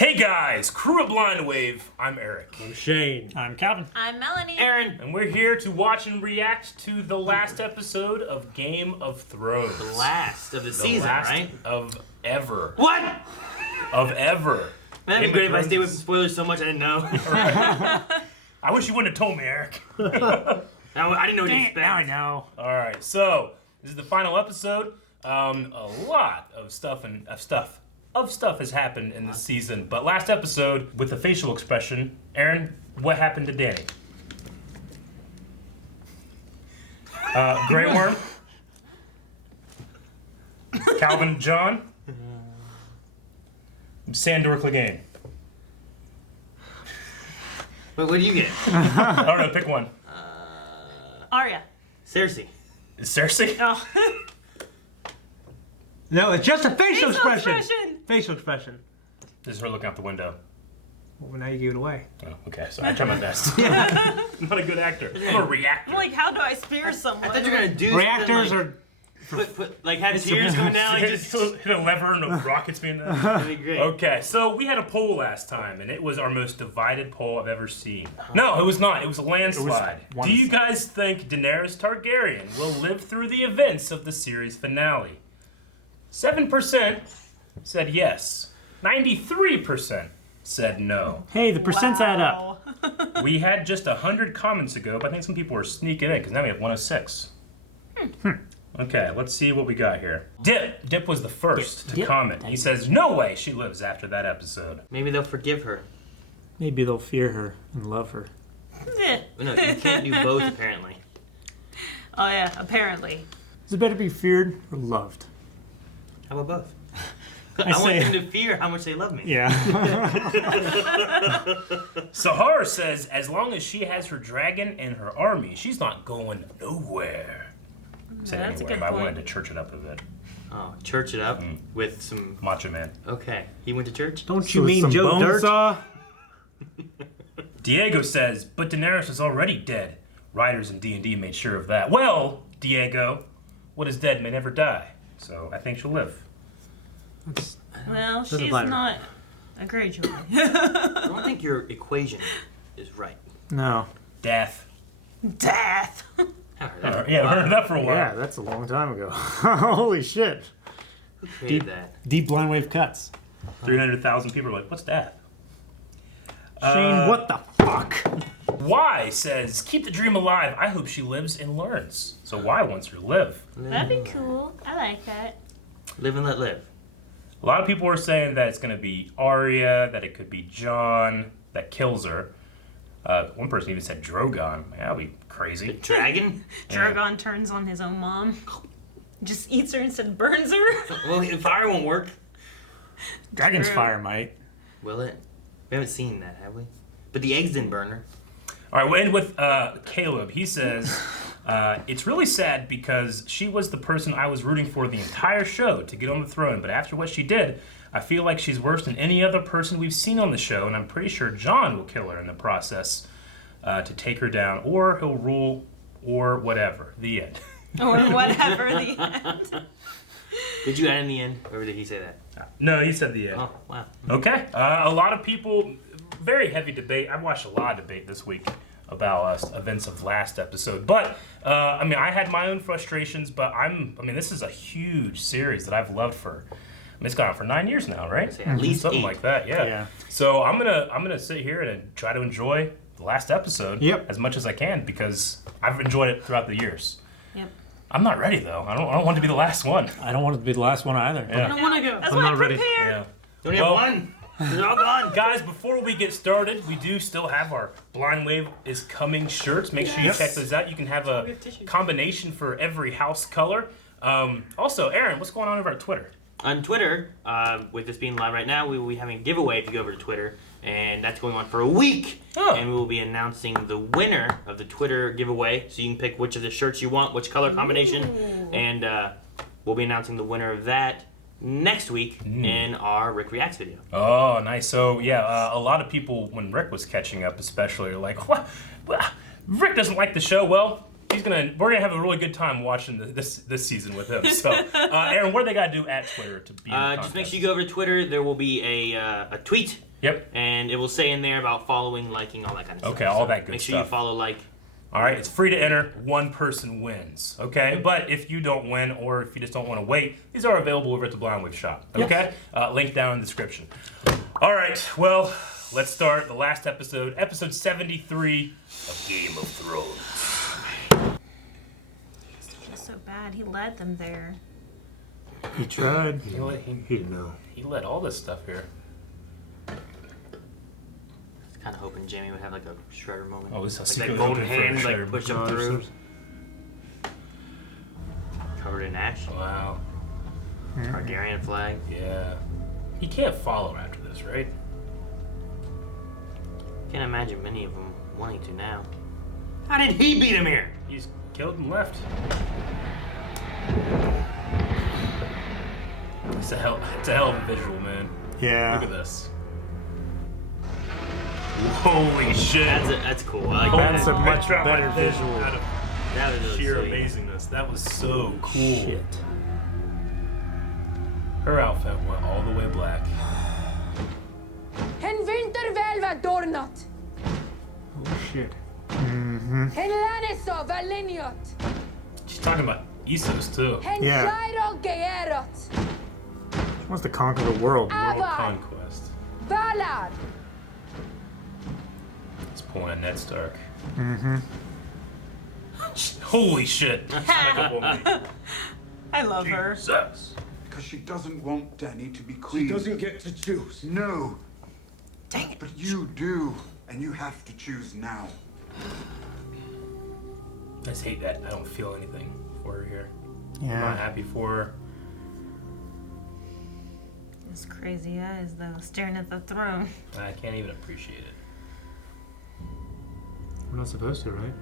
Hey guys, Kuro Blind Wave. I'm Eric. I'm Shane. I'm Calvin. I'm Melanie. Aaron. And we're here to watch and react to the last episode of Game of Thrones. The last of the season, last right? of ever. What? Of ever. That'd be Game great of if I stayed with Thrones. spoilers so much I didn't know. I wish you wouldn't have told me, Eric. I didn't know what to expect. Now I know. Alright, so this is the final episode. A lot of stuff has happened in this season, but last episode, with the facial expression, Aaron, what happened to Danny? Grey Worm? Calvin John? Sandor Clegane. But what do you get? I don't know, pick one. Arya. Cersei. Is Cersei? Oh. No, it's just a facial expression. expression. Facial expression. This is her looking out the window. Well, now you give it away. Oh, okay, so I try my best. I'm not a good actor. I'm a reactor. I'm like, how do I spear someone? I thought you were gonna do Reactors something are. like, like have tears coming down, like hit, just. hit a lever and a rocket's being there. That'd be great. Okay, so we had a poll last time, and it was our most divided poll I've ever seen. No, it was not. It was a landslide. one Do you side. guys think Daenerys Targaryen will live through the events of the series finale? 7% said yes. 93% said no. Hey, the percents add up. Wow. We had just 100 comments ago, but I think some people were sneaking in because now we have 106. Okay, let's see what we got here. Dip was the first to Dip. comment. He says, no way she lives after that episode. Maybe they'll forgive her. Maybe they'll fear her and love her. No, you can't do both apparently. Oh yeah, apparently. Is it better to be feared or loved? How about both? I I want say- them to fear how much they love me. Yeah. Sahar says, as long as she has her dragon and her army, she's not going nowhere. Said That's a anywhere, good but I point. wanted to church it up a bit. Oh, church it up with some. Macho Man. Okay, he went to church. Don't So you some mean Joe bone Dirt? saw? Diego says, but Daenerys is already dead. Writers in D&D made sure of that. Well, Diego, what is dead may never die. So I think she'll live. Well, Doesn't she's matter. not a Greyjoy. I don't think your equation is right. No. Death. Death. I heard that. Yeah, I've heard that for a while. Yeah, that's a long time ago. Holy shit. Who created that? Deep blind wave cuts. 300,000 people are like, what's death? Shane, what the fuck? Uh, Y says, keep the dream alive. I hope she lives and learns. So Y wants her to live. That'd be cool. I like that. Live and let live. A lot of people are saying that it's going to be Arya, that it could be Jon that kills her. One person even said Drogon. Man, that'd be The crazy. dragon? Drogon turns on his own mom. Just eats her instead of burns her. Well, the fire won't work. Dragon's True. fire might. Will it? We haven't seen that, have we? But the eggs didn't burn her. All right, we'll end with Caleb. He says, it's really sad because she was the person I was rooting for the entire show to get on the throne, but after what she did, I feel like she's worse than any other person we've seen on the show, and I'm pretty sure Jon will kill her in the process to take her down, or he'll rule, or whatever. The end. Or whatever the end. Did you add in the end? Or did he say that? No, he said the end. Oh, wow. Okay. A lot of people, very heavy debate. I've watched a lot of debate this week about events of last episode. But, I mean, I had my own frustrations, but this is a huge series that I've loved for, it's gone on for 9 years now, right? Say at least Something 8. like that, yeah. Yeah. So I'm gonna sit here and try to enjoy the last episode Yep. as much as I can because I've enjoyed it throughout the years. Yep. I'm not ready though. I don't want to be the last one. I don't want it to be the last one either. Yeah. I don't want to go. That's I'm why not I'm ready. prepared. Yeah. You only have Well- one. They're all gone. Guys, before we get started, we do still have our Blind Wave is Coming shirts. Make sure you check those out. You can have a combination for every house color. Also, Aaron, what's going on over at Twitter? On Twitter, with this being live right now, we will be having a giveaway if you go over to Twitter. And that's going on for a week. Oh. And we will be announcing the winner of the Twitter giveaway. So you can pick which of the shirts you want, which color combination. And we'll be announcing the winner of that next week in our Rick Reacts video. Oh, nice. So, yeah, a lot of people, when Rick was catching up especially, are like, what? Well, Rick doesn't like the show. Well, we're gonna have a really good time watching this season with him. So, Aaron, what do they gotta do at Twitter to be in the Just make contest? sure you go over to Twitter. There will be a tweet Yep. And it will say in there about following, liking, all that kind of stuff. Okay, all that good Make sure stuff. you follow, like. All right, it's free to enter. One person wins. Okay, but if you don't win, or if you just don't want to wait, these are available over at the Blind Wave shop. Okay, link down in the description. All right, well, let's start the last episode, episode 73 of Game of Thrones. It's so bad. He led them there. He tried. He He'd know. let all this stuff here. Kind of hoping Jamie would have like a shredder moment. Oh, this is a like secret that golden weapon for hand, Shredder. like push him through. Covered in ash. Wow. Targaryen flag. Yeah. He can't follow after this, right? Can't imagine many of them wanting to now. How did he beat him here? He's killed and left. It's a hell of a visual, man. Yeah. Look at this. Holy shit. That's cool. I like That's that. a much Drop my better fist visual. out of That was really sheer sweet. amazingness. That was so cool. Shit. Her outfit went all the way black. Hen vintervelva dornat. Oh shit. Hen laniso valiniot. She's talking about Essos too. Hen Yeah. jairo geerot. She wants to conquer the world. World Avar. conquest. Valar. He's pulling a Ned Stark. Mm-hmm. Holy shit. She's like a woman. I love her. Jesus. Because she doesn't want Dany to be queen. She doesn't get to choose. No. Dang it. But you do. And you have to choose now. I just hate that. I don't feel anything for her here. I'm not Yeah. happy for her. His crazy eyes, though, staring at the throne. I can't even appreciate it. We're not supposed to, right?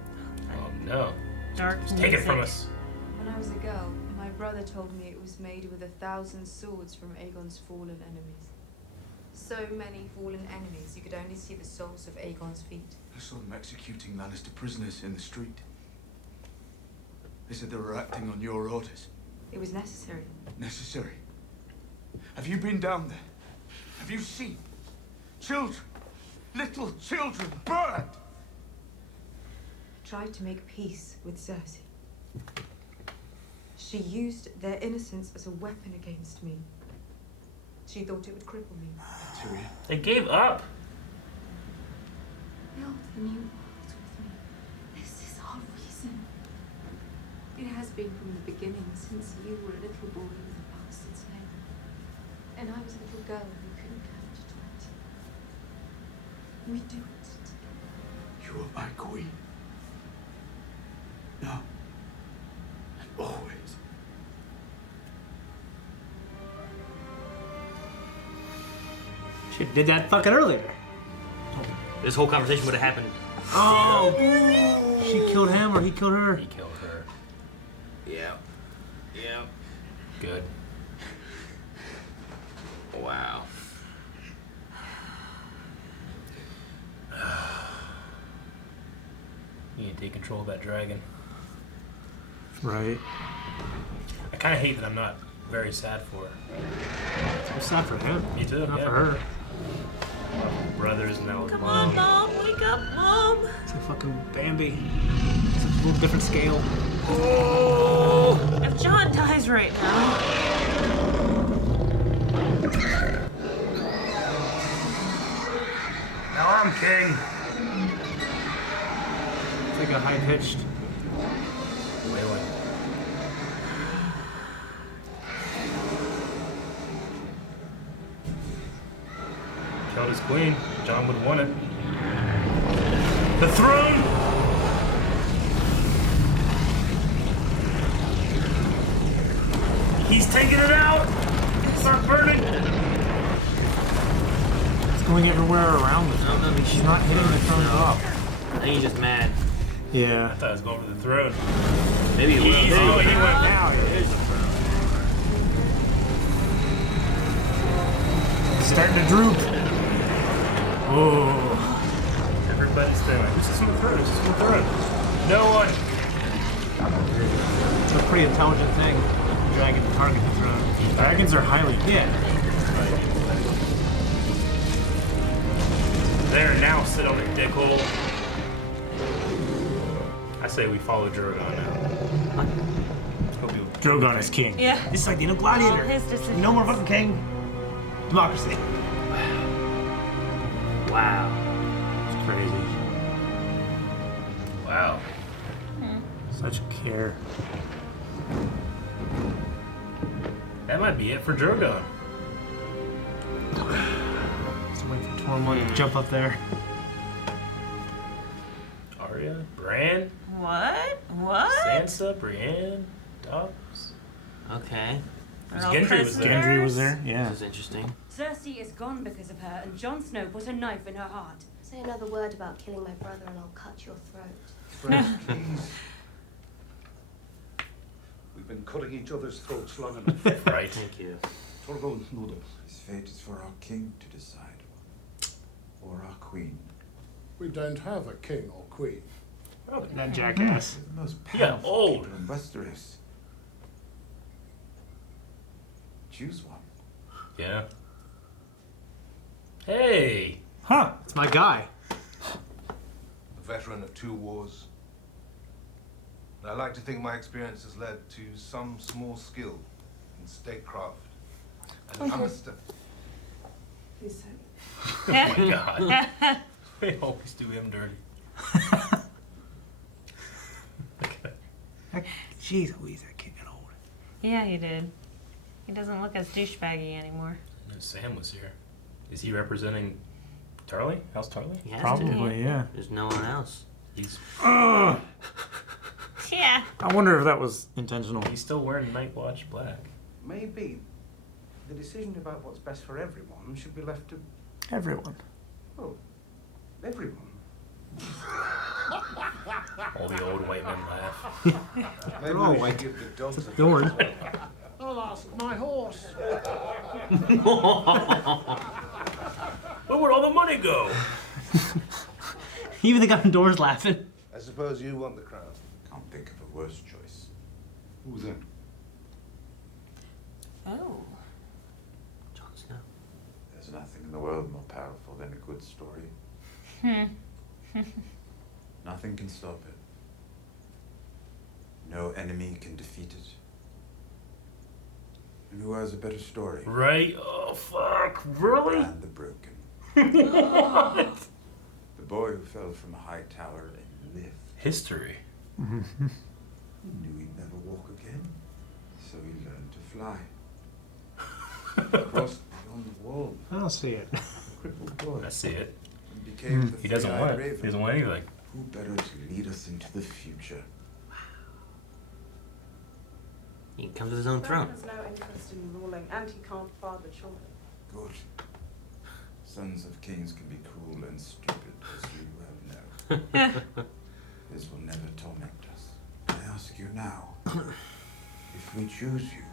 Oh no. Dark Just music. take it from us. When I was a girl, my brother told me it was made with 1,000 swords from Aegon's fallen enemies. So many fallen enemies, you could only see the soles of Aegon's feet. I saw them executing Lannister prisoners in the street. They said they were acting on your orders. It was necessary. Necessary. Have you been down there? Have you seen children, little children burned? Tried to make peace with Cersei. She used their innocence as a weapon against me. She thought it would cripple me. Tyrion, They gave up. Build a new world with me. This is our reason. It has been from the beginning, since you were a little boy with a bastard's name. And I was a little girl who couldn't count to 20. We do it together. you are my queen. Now and always. Shit, did that fucking earlier. This whole conversation would have happened. Oh! She killed him or he killed her? He killed her. Yeah. Yeah. Good. Wow. You need to take control of that dragon. Right. I kind of hate that I'm not very sad for her. It's not for him. Me too. Not yeah. for her. Brothers and now Come mom. on, Mom. Wake up, Mom. It's a fucking Bambi. It's a little different scale. If John dies right now. Now I'm king. It's like a high-pitched. Wailing. Killed his queen. John would have won it. The throne! He's taking it out! Start burning! It's going everywhere around us. She's not hitting the front up. I think he's just mad. Yeah. I thought I was going for the throne. Maybe he will. Oh, he went Now it is. Starting to droop. Oh. Everybody's there. Who's just on the throne? Who's just on the throne? No one. It's a pretty intelligent thing. Dragon to target the throne. Dragons are highly. Yeah. now sit on the dick hole. I say we follow Drogon now. Hope you- Drogon is king. Yeah. This is like the end of All Gladiator. his decisions. No more fucking king. Democracy. Wow. It's crazy. Wow. Such care. That might be it for Drogon. Just waiting for Tormund to jump up there. Arya, Bran, What? What? Sansa, Brienne, Dobbs. Okay. They're all Gendry was there. prisoners. Gendry was there? Yeah. This is interesting. Cersei is gone because of her, and Jon Snow put a knife in her heart. Say another word about killing my brother and I'll cut your throat. Friends, please. We've been cutting each other's throats long enough. Right. Thank you. Torgon Noodle. His fate is for our king to decide. Or our queen. We don't have a king or queen. That jackass. They're the most Yeah, powerful old. people in Westeros. Choose one. Yeah. Hey. Huh. It's my guy. A veteran of 2 wars. And I like to think my experience has led to some small skill in statecraft. And I'm a Please say. Oh my god. They always do him dirty. Jeez Louise, that kid got old. Yeah, he did. He doesn't look as douchebaggy anymore. I knew Sam was here. Is he representing Tarly? House Tarly? He has Probably, yeah. There's no one else. He's Yeah. I wonder if that was intentional. he's still wearing Night Watch black. Maybe the decision about what's best for everyone should be left to, Everyone. well, everyone. All the old white men laugh. Maybe Oh, we should wait. give the dogs a Thorn. I'll ask my horse. Where would all the money go? Even the guy indoors laughing. I suppose you want the crown. Can't think of a worse choice. Who then? Oh. Jon Snow. There's nothing in the world more powerful than a good story. Nothing can stop it. No enemy can defeat it. And who has a better story Right? Oh fuck. Really? than the broken? What? The boy who fell from a high tower and lived. History. He knew he'd never walk again, so he learned to fly. Crossed beyond the wall, I don't see it. a crippled boy, I see it. and became the He doesn't three-eyed want it. raven. He doesn't want anything. Who better to lead us into the future? He comes with his own throne. has no interest in ruling, and he can't father children. Good. Sons of kings can be cruel and stupid, as you well know. This will never torment us. I ask you now, if we choose you,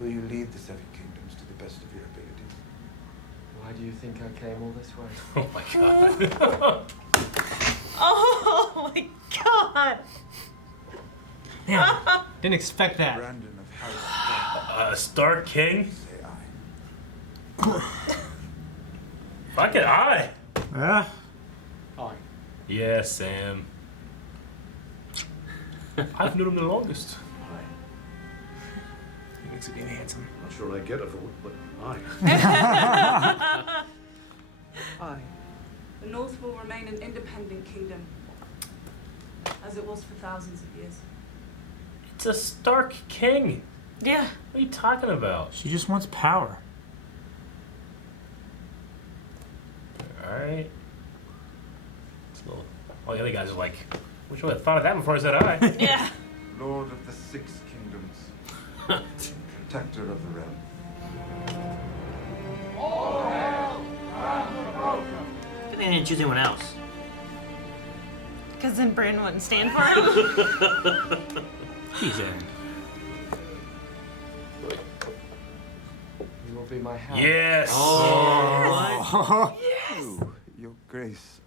will you lead the 7 kingdoms to the best of your abilities? Why do you think I came all this way? Oh my god. Oh my god. Damn. Didn't expect that. Brandon of House Stark King? say I. Fuck it, I. Yeah. Aye. Yeah, Sam. I've known him the longest. He makes it being handsome. Not sure I get it all, but aye. Aye. The North will remain an independent kingdom, as it was for thousands of years. It's a Stark King. Yeah. What are you talking about? She just wants power. Alright. All the other guys are like, wish I would have thought of that before I said I. Yeah. Lord of the 6 kingdoms, protector of the realm. Good thing they didn't choose anyone else. Because then Bran wouldn't stand for him. He's in. You will be my house. Yes. Oh, Oh, Your Grace,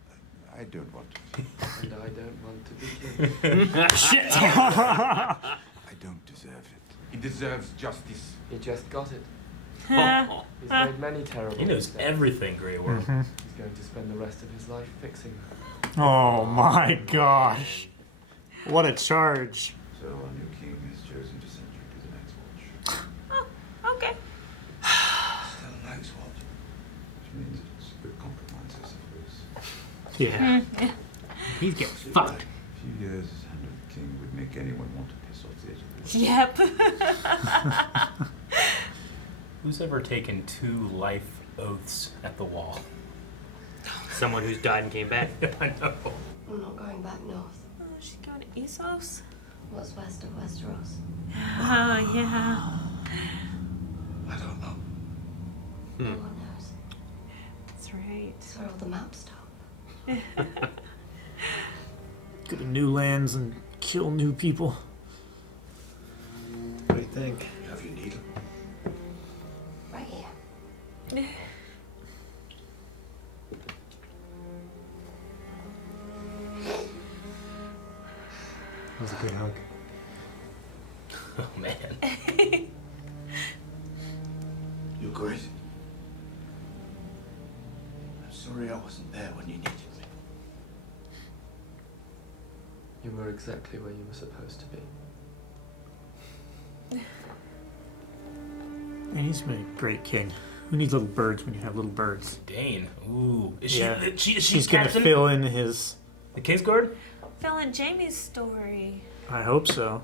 I don't want to be. And I don't want to be king. Shit! I don't deserve it. He deserves justice. He just got it. Oh. He's made many terrible He knows mistakes. everything, Grey Worm. He's going to spend the rest of his life fixing them. Oh my gosh. What a charge. So our new king has chosen to send you to the Night's Watch. Oh, okay. Still a Night's Watch. Which means it's a good compromise, I suppose. Yeah. Yeah. He's getting fucked. A few years as hand of the king would make anyone want to piss off the edge of the Yep. Who's ever taken 2 life oaths at the wall? Someone who's died and came back. I know. I'm not going back north. Oh, she's going to Essos? What's west of Westeros? Oh, yeah. I don't know. No one knows. That's right. It's where all the maps stop. Go to new lands and kill new people. What do you think? Have you needle? Right here. That was a good hug. Oh, man. You're great. I'm sorry I wasn't there when you needed me. You were exactly where you were supposed to be. And he's been a great king. Who needs little birds when you have little birds? Dane. Ooh. Is Yeah. she She's gonna captain? fill in his. The Kingsguard? Fill in Jamie's story. I hope so.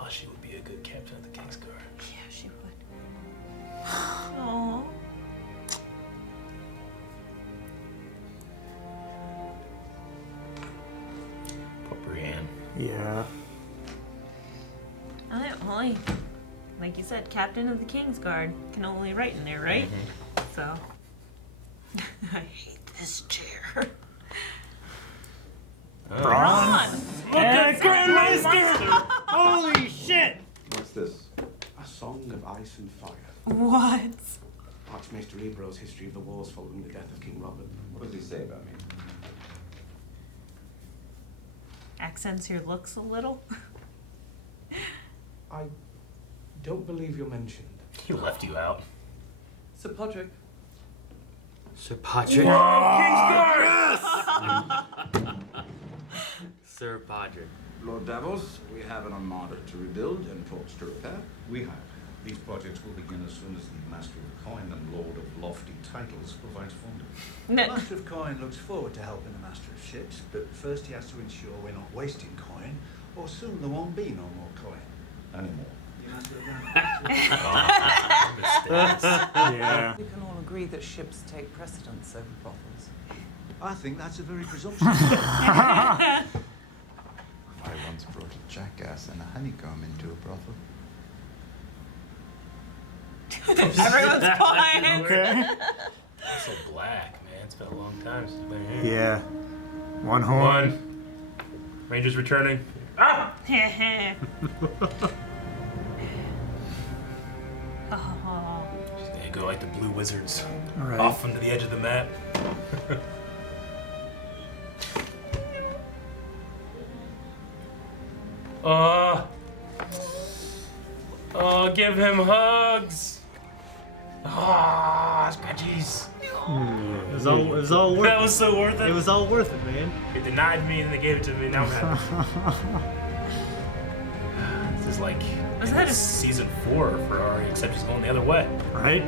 Oh, she would be a good captain of the Kingsguard. Yeah, she would. Oh. Poor Brienne. Yeah. Only, like you said, captain of the Kingsguard can only write in there, right? So. I hate this chair. Braun. Look at Grandmaster! Holy shit! What's this? A song of ice and fire. What? Archmaester Ebro's history of the wars following the death of King Robert. What does he say about me? Accents your looks a little. I don't believe you're mentioned. He left you out. Sir Podrick. Sir Podrick. Sir Podrick. Lord Davos, we have an armada to rebuild and ports to repair. We have. These projects will begin as soon as the Master of Coin and Lord of Lofty Titles provides funding. The Master of Coin looks forward to helping the Master of Ships, but first he has to ensure we're not wasting coin, or soon there won't be no more coin. Anymore. You Master of Yeah. We can all agree that ships take precedence over brothels. I think that's a very presumptuous. I once brought a jackass and a honeycomb into a brothel. Everyone's quiet. Okay. That's so black, man. It's been a long time since I've been here. Yeah. One horn. Rangers returning. Ah! Oh. She's gonna go like the Blue Wizards. All right. Off onto the edge of the map. Oh, give him hugs. Ah, scratchies. It was all worth it. That was so worth it. It was all worth it, man. They denied me and they gave it to me. Now I'm happy. This is like Was that a season 4 for Ari, except she's going the other way. Right?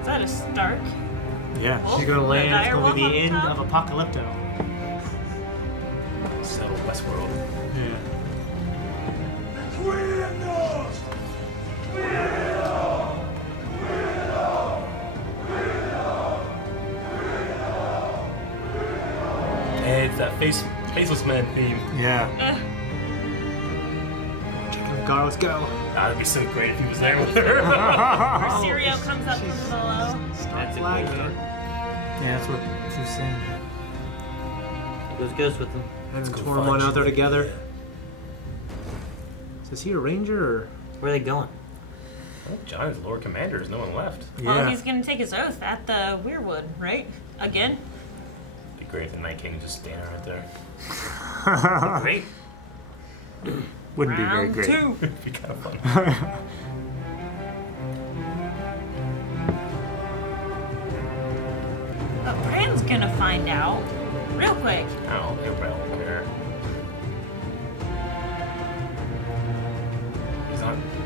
Is that a Stark? Yeah. Oh, She's gonna land. It's dire gonna be wolf the up end top? of Apocalypto. Settle Westworld. Yeah. Hey, it's that Faceless Man theme. Yeah. Garros, go. That'd be so great if he was there with her. Syrio comes up from below. That's a cool flag, one. Yeah, that's what she was saying. Goes Ghost with them. Haven't go torn find one you out there right together. there. Is he a ranger or? Where are they going? Well, John's Lord Commander. There's no one left. Well, Yeah. he's gonna take his oath at the Weirwood, right? Again? It'd be great if the Night King just standing right there. Great. Wouldn't be very Round great. 2. It'd be kind of fun. But Bran John's gonna find out real quick. Everybody don't care.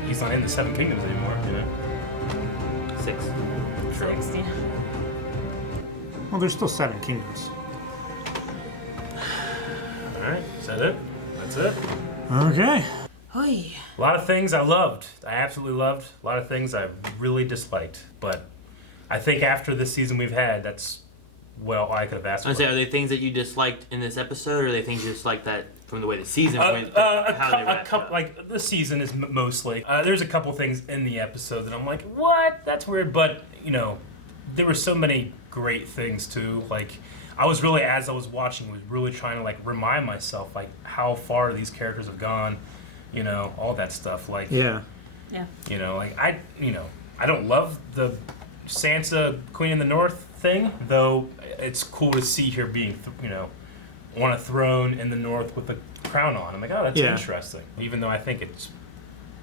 He's not in the Seven Kingdoms anymore, you know? 6. True. 6, yeah. Well, there's still 7 kingdoms. Alright, is that it? That's it? Okay. Oy. A lot of things I loved. I absolutely loved. A lot of things I really disliked. But I think after this season we've had, that's all I could have asked for. I say, are they things that you disliked in this episode, or are they things you disliked that from the way the season went? A couple, like the season is mostly. There's a couple things in the episode that I'm like, what? That's weird. But you know, there were so many great things too. Like I was really, as I was watching, was really trying to like remind myself like how far these characters have gone. You know, all that stuff. Like Yeah. You know, like I don't love the Sansa Queen in the North thing, though. It's cool to see her being, on a throne in the North with a crown on. I'm like, oh, that's interesting. Even though I think it's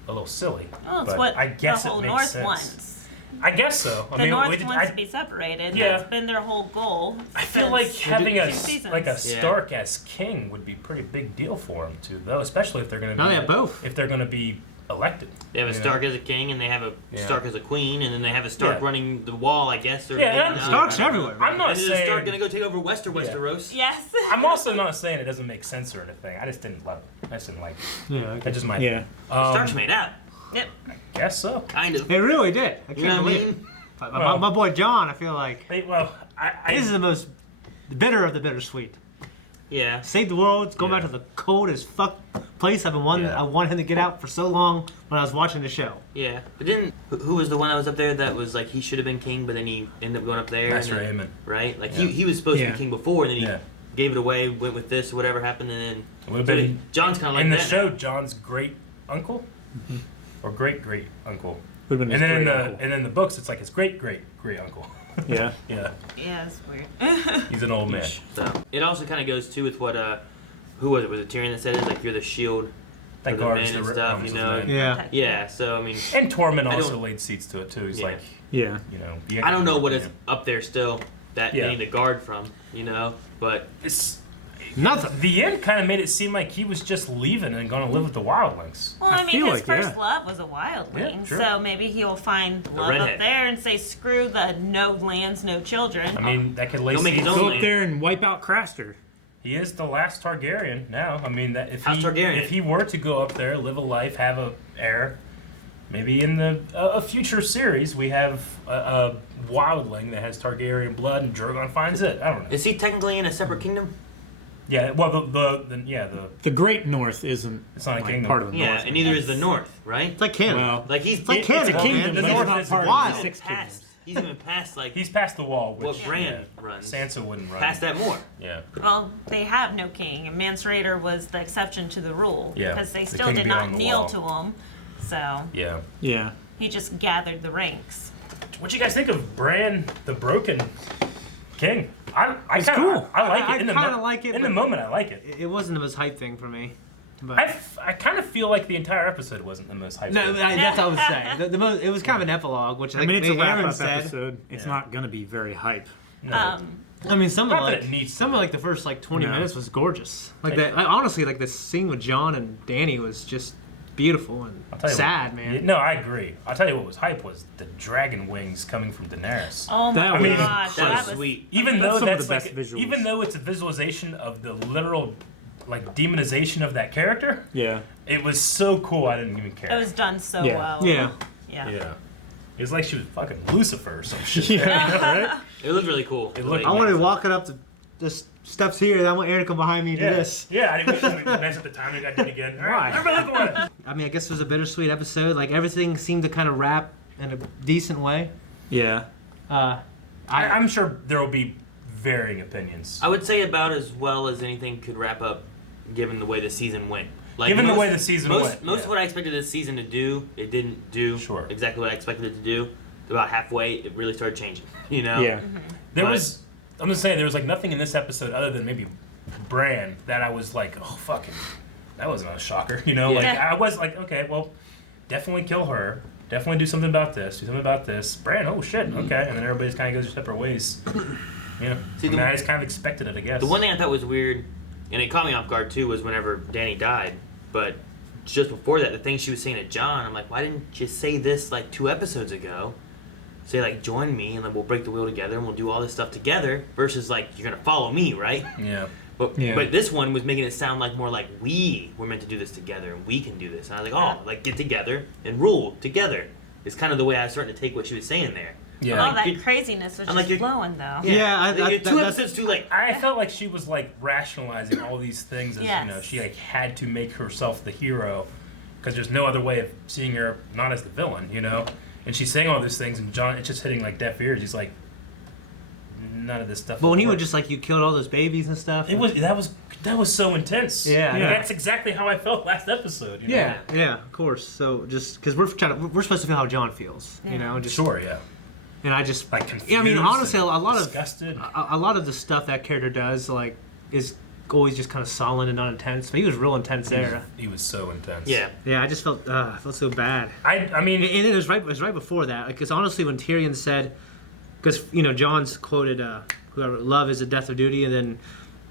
a little silly. Well, it's but what I guess the whole it makes North sense. wants. I guess so. The North wants to be separated. Yeah. That's been their whole goal. I feel like having a seasons. Stark as king would be a pretty big deal for him too, though. Especially if they're going to be. No, they have both. If they're going to be elected. They have a Stark as a king, and they have a Stark as a queen, and then they have a Stark running the wall, I guess. Or Stark's everywhere. I'm not and saying Stark gonna go take over Westeros. Yes. I'm also not saying it doesn't make sense or anything. I just didn't love it. I just didn't like it. Yeah. Okay. That's just my Stark's made out. Yep. I guess so. Kind of. It really did. I can't You know what I believe mean? it. My boy John, I feel like I this is the most bitter of the bittersweet. Yeah. Save the world. Go back to the cold as fuck place I wanted him to get out for so long when I was watching the show. Yeah. But who was the one that was up there that was like he should have been king, but then he ended up going up there? Master and then, Aemon. Right? Like he was supposed to be king before, and then he Yeah. gave it away, went with this, whatever happened, and then It would have been John's kind of like in the that show. now. John's great uncle or great great uncle, Would've been and his then great-uncle. in the books it's like his great great great uncle. Yeah. Yeah. Yeah, it's weird. He's an old man. So it also kind of goes too with what who was it? Was it Tyrion that said it? Like you're the shield That for the guards men and the stuff, realms you of know? men. Yeah. Yeah. So I mean, And Tormund I also don't- laid seats to it too. He's Yeah. like, Yeah. I don't know what is up there still that Yeah. they need to guard from, you know, but it's nothing. The end kind of made it seem like he was just leaving and going to live with the wildlings. Well, I mean, his first love was a wildling, Yeah, sure. so maybe he'll find love up redhead. there and say, screw the no lands, no children. I mean, that could lay Go seeds. up there and wipe out Craster. He is the last Targaryen now. I mean, that House Targaryen. if he were to go up there, live a life, have a heir, maybe in the a future series we have a wildling that has Targaryen blood, and Drogon finds it. I don't know. is he technically in a separate kingdom? Yeah, well, The Great North isn't. It's not a kingdom. part of the Yeah, North. and neither is the North, right? It's like Canada. Well, Like he's like Canada, it's a kingdom, man. The but North it's not is part wild. of the Six Kingdoms. He's even past like he's past the wall. Which, what Bran runs. Sansa wouldn't run. Past that more. Yeah. Well, they have no king, and Mance Rayder was the exception to the rule Yeah, because they the still king did beyond not the kneel wall. to him. So Yeah. Yeah. he just gathered the ranks. What you guys think of Bran, the Broken King? I It's kinda, cool. I like it. I In the kind of like it. In the but moment, I like it. It wasn't the most hype thing for me. But I kind of feel like the entire episode wasn't the most hype. no, thing. that's what I was saying. The most, it was kind of an epilogue, which I mean, it's a Aaron wrap-up said. episode. It's not going to be very hype. No. I mean, some of Not that like it needs some of like the first like 20 No. minutes was gorgeous. Like that, honestly, like the scene with John and Danny was just beautiful and I'll tell you sad, what, man. No, I agree. I'll tell you what was hype was the dragon wings coming from Daenerys. Oh my That was- gosh, that was sweet. Even That's though some of that's the like, best visuals. even though it's a visualization of the literal, like demonization of that character, Yeah. it was so cool. I didn't even care. It was done so Yeah. well. Yeah. Yeah. Yeah. It was like she was fucking Lucifer or some shit. Yeah, right? It looked really cool. It looked- I wanted to walk it up to just steps here, and I want Aaron to come behind me and Yeah. do this. Yeah, I didn't mess up the timing. I did it again. All right, everybody look away. I mean, I guess it was a bittersweet episode. Like everything seemed to kind of wrap in a decent way. Yeah. I'm sure there will be varying opinions. I would say about as well as anything could wrap up, given the way the season went. Like Given the way the season went, most yeah. of what I expected this season to do, it didn't do exactly what I expected it to do. About halfway, it really started changing. You know? Yeah. There But- was, I'm just saying, there was like nothing in this episode other than maybe Bran that I was like, oh fucking, that wasn't a shocker, you know? Like Yeah. I was like, okay, well, definitely kill her, definitely do something about this, do something about this. Bran, oh shit, okay, and then everybody's kind of goes their separate ways. Yeah. See, I just kind of expected it, I guess. The one thing I thought was weird, and it caught me off guard too, was whenever Danny died. But just before that, the thing she was saying to John, I'm like, why didn't you say this like 2 episodes ago? Say like, join me, and then we'll break the wheel together, and we'll do all this stuff together. Versus like, you're gonna follow me, right? Yeah. But this one was making it sound like more like we were meant to do this together, and we can do this. And I was like, oh, like get together and rule together. It's kind of the way I was starting to take what she was saying there. Yeah. All that craziness was just flowing, though. You're 2 episodes too late. I felt like she was like rationalizing all these things as Yes. you know she like had to make herself the hero because there's no other way of seeing her not as the villain, you know. And she's saying all these things, and John, it's just hitting like deaf ears. He's like, none of this stuff. But when he work. was just like, you killed all those babies and stuff. That was so intense. Yeah. That's exactly how I felt last episode. You know? Yeah, of course. So just because we're supposed to feel how John feels, you know, just sure, yeah. And I just like confused. Yeah, I mean, honestly, a lot disgusted. of a lot of the stuff that character does like is always just kind of sullen and not intense. But he was real intense there. He was so intense. Yeah. I just felt so bad. I mean, and it was right before that. Because honestly, when Tyrion said, because you know John's quoted, "Whoever love is the death of duty," and then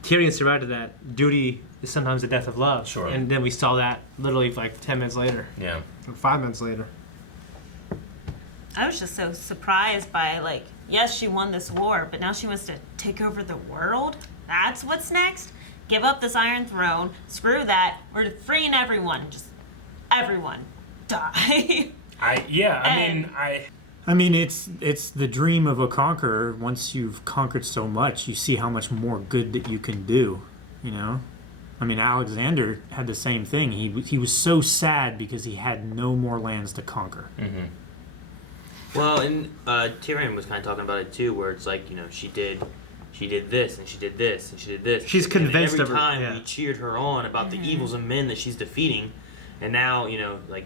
Tyrion survived that duty is sometimes the death of love. Sure. And then we saw that literally like 10 minutes later. Yeah. Or 5 minutes later. I was just so surprised by, like, yes, she won this war, but now she wants to take over the world? That's what's next? Give up this Iron Throne. Screw that. We're freeing everyone. Just everyone. Die. I mean, it's the dream of a conqueror. Once you've conquered so much, you see how much more good that you can do, you know? I mean, Alexander had the same thing. He was so sad because he had no more lands to conquer. Mm-hmm. Well, and Tyrion was kind of talking about it too, where it's like, you know, she did this and she did this and she did this. She's convinced and of her. every time Yeah. we cheered her on about the evils of men that she's defeating, and now, you know, like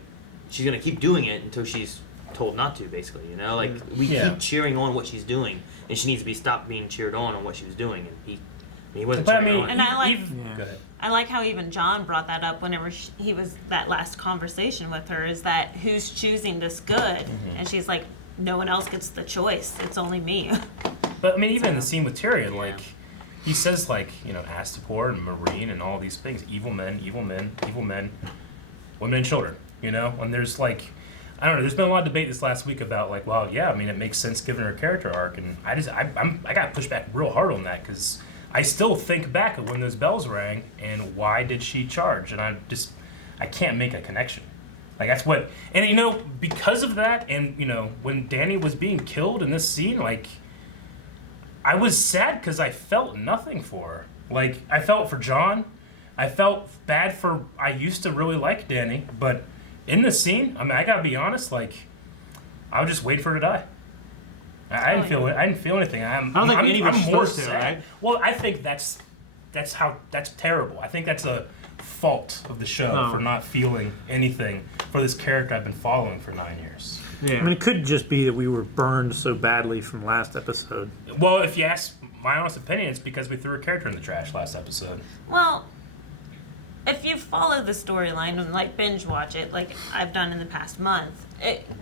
she's gonna keep doing it until she's told not to, basically. You know, like we keep cheering on what she's doing, and she needs to be stopped being cheered on what she was doing, and he wasn't cheering on. And I like. Go ahead. I like how even John brought that up whenever he was that last conversation with her, is that who's choosing this good? Mm-hmm. And she's like, no one else gets the choice. It's only me. But I mean, even in the scene with Tyrion, like he says, like, you know, Astapor and Marine and all these things, evil men, women and children. You know, and there's like, I don't know. There's been a lot of debate this last week about like, well, yeah, I mean, it makes sense given her character arc, and I got pushed back real hard on that because I still think back of when those bells rang and why did she charge, and I can't make a connection. Like that's what, and you know, because of that, and you know, when Danny was being killed in this scene, like I was sad because I felt nothing for her. Like I felt for John, I felt bad for. I used to really like Danny, but in this scene, I mean, I gotta be honest, like I would just wait for her to die. I didn't feel it. I didn't feel anything. I don't think any of us I'm more supposed to, sad. right? Well, I think that's terrible. I think that's a fault of the show for not feeling anything for this character I've been following for 9 years. Yeah. I mean, it could just be that we were burned so badly from last episode. Well, if you ask my honest opinion, it's because we threw a character in the trash last episode. Well, if you follow the storyline and like binge watch it, like I've done in the past month,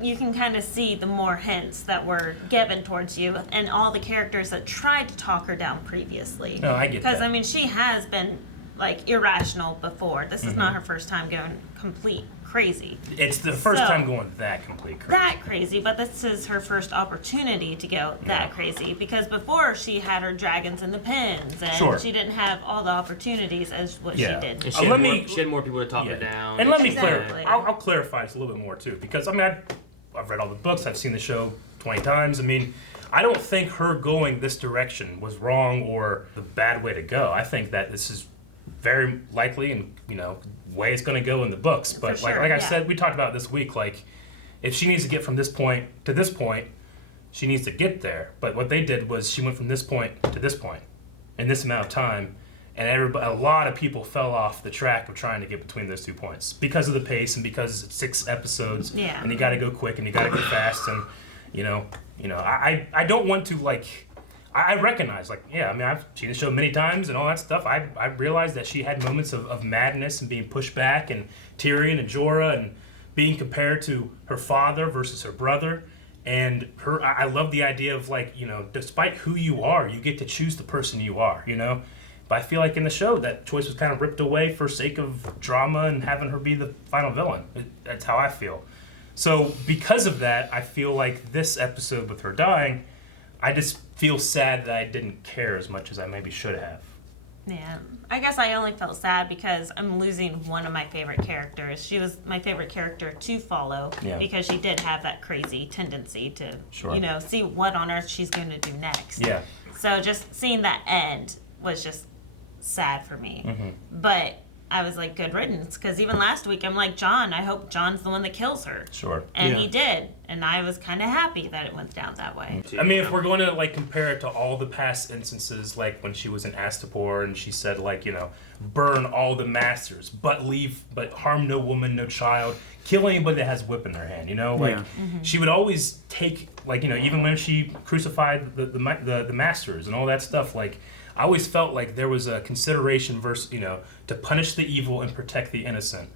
you can kind of see the more hints that were given towards you and all the characters that tried to talk her down previously. No, I get that. Because I mean, she has been like irrational before. This is not her first time going complete crazy. It's the first time going that complete crazy. That crazy, but this is her first opportunity to go that crazy, because before she had her dragons in the pens and she didn't have all the opportunities as what she did. And she had more people to talk her down. And let me clarify. I'll clarify this a little bit more too, because I mean I've read all the books, I've seen the show 20 times. I mean, I don't think her going this direction was wrong or the bad way to go. I think that this is very likely and, you know, way it's going to go in the books. But like I said, we talked about it this week, like if she needs to get from this point to this point, she needs to get there. But what they did was she went from this point to this point in this amount of time, and a lot of people fell off the track of trying to get between those 2 points because of the pace and because it's 6 episodes and you got to go quick and you got to go fast, and you know I don't want to like. I recognize, like, yeah, I mean, I've seen the show many times and all that stuff. I realized that she had moments of madness and being pushed back, and Tyrion and Jorah and being compared to her father versus her brother. And I love the idea of like, you know, despite who you are, you get to choose the person you are, you know? But I feel like in the show, that choice was kind of ripped away for sake of drama and having her be the final villain. That's how I feel. So because of that, I feel like this episode with her dying, I just feel sad that I didn't care as much as I maybe should have. Yeah, I guess I only felt sad because I'm losing one of my favorite characters. She was my favorite character to follow because she did have that crazy tendency to, you know, see what on earth she's going to do next. Yeah. So just seeing that end was just sad for me. But I was like, good riddance, because even last week I'm like, John, I hope John's the one that kills her. Sure. And he did, and I was kind of happy that it went down that way. I mean, if we're going to like compare it to all the past instances, like when she was in Astapor and she said like, you know, burn all the masters, but harm no woman, no child, kill anybody that has a whip in their hand, you know, like she would always take like, you know, even when she crucified the masters and all that stuff, like I always felt like there was a consideration versus, you know, to punish the evil and protect the innocent.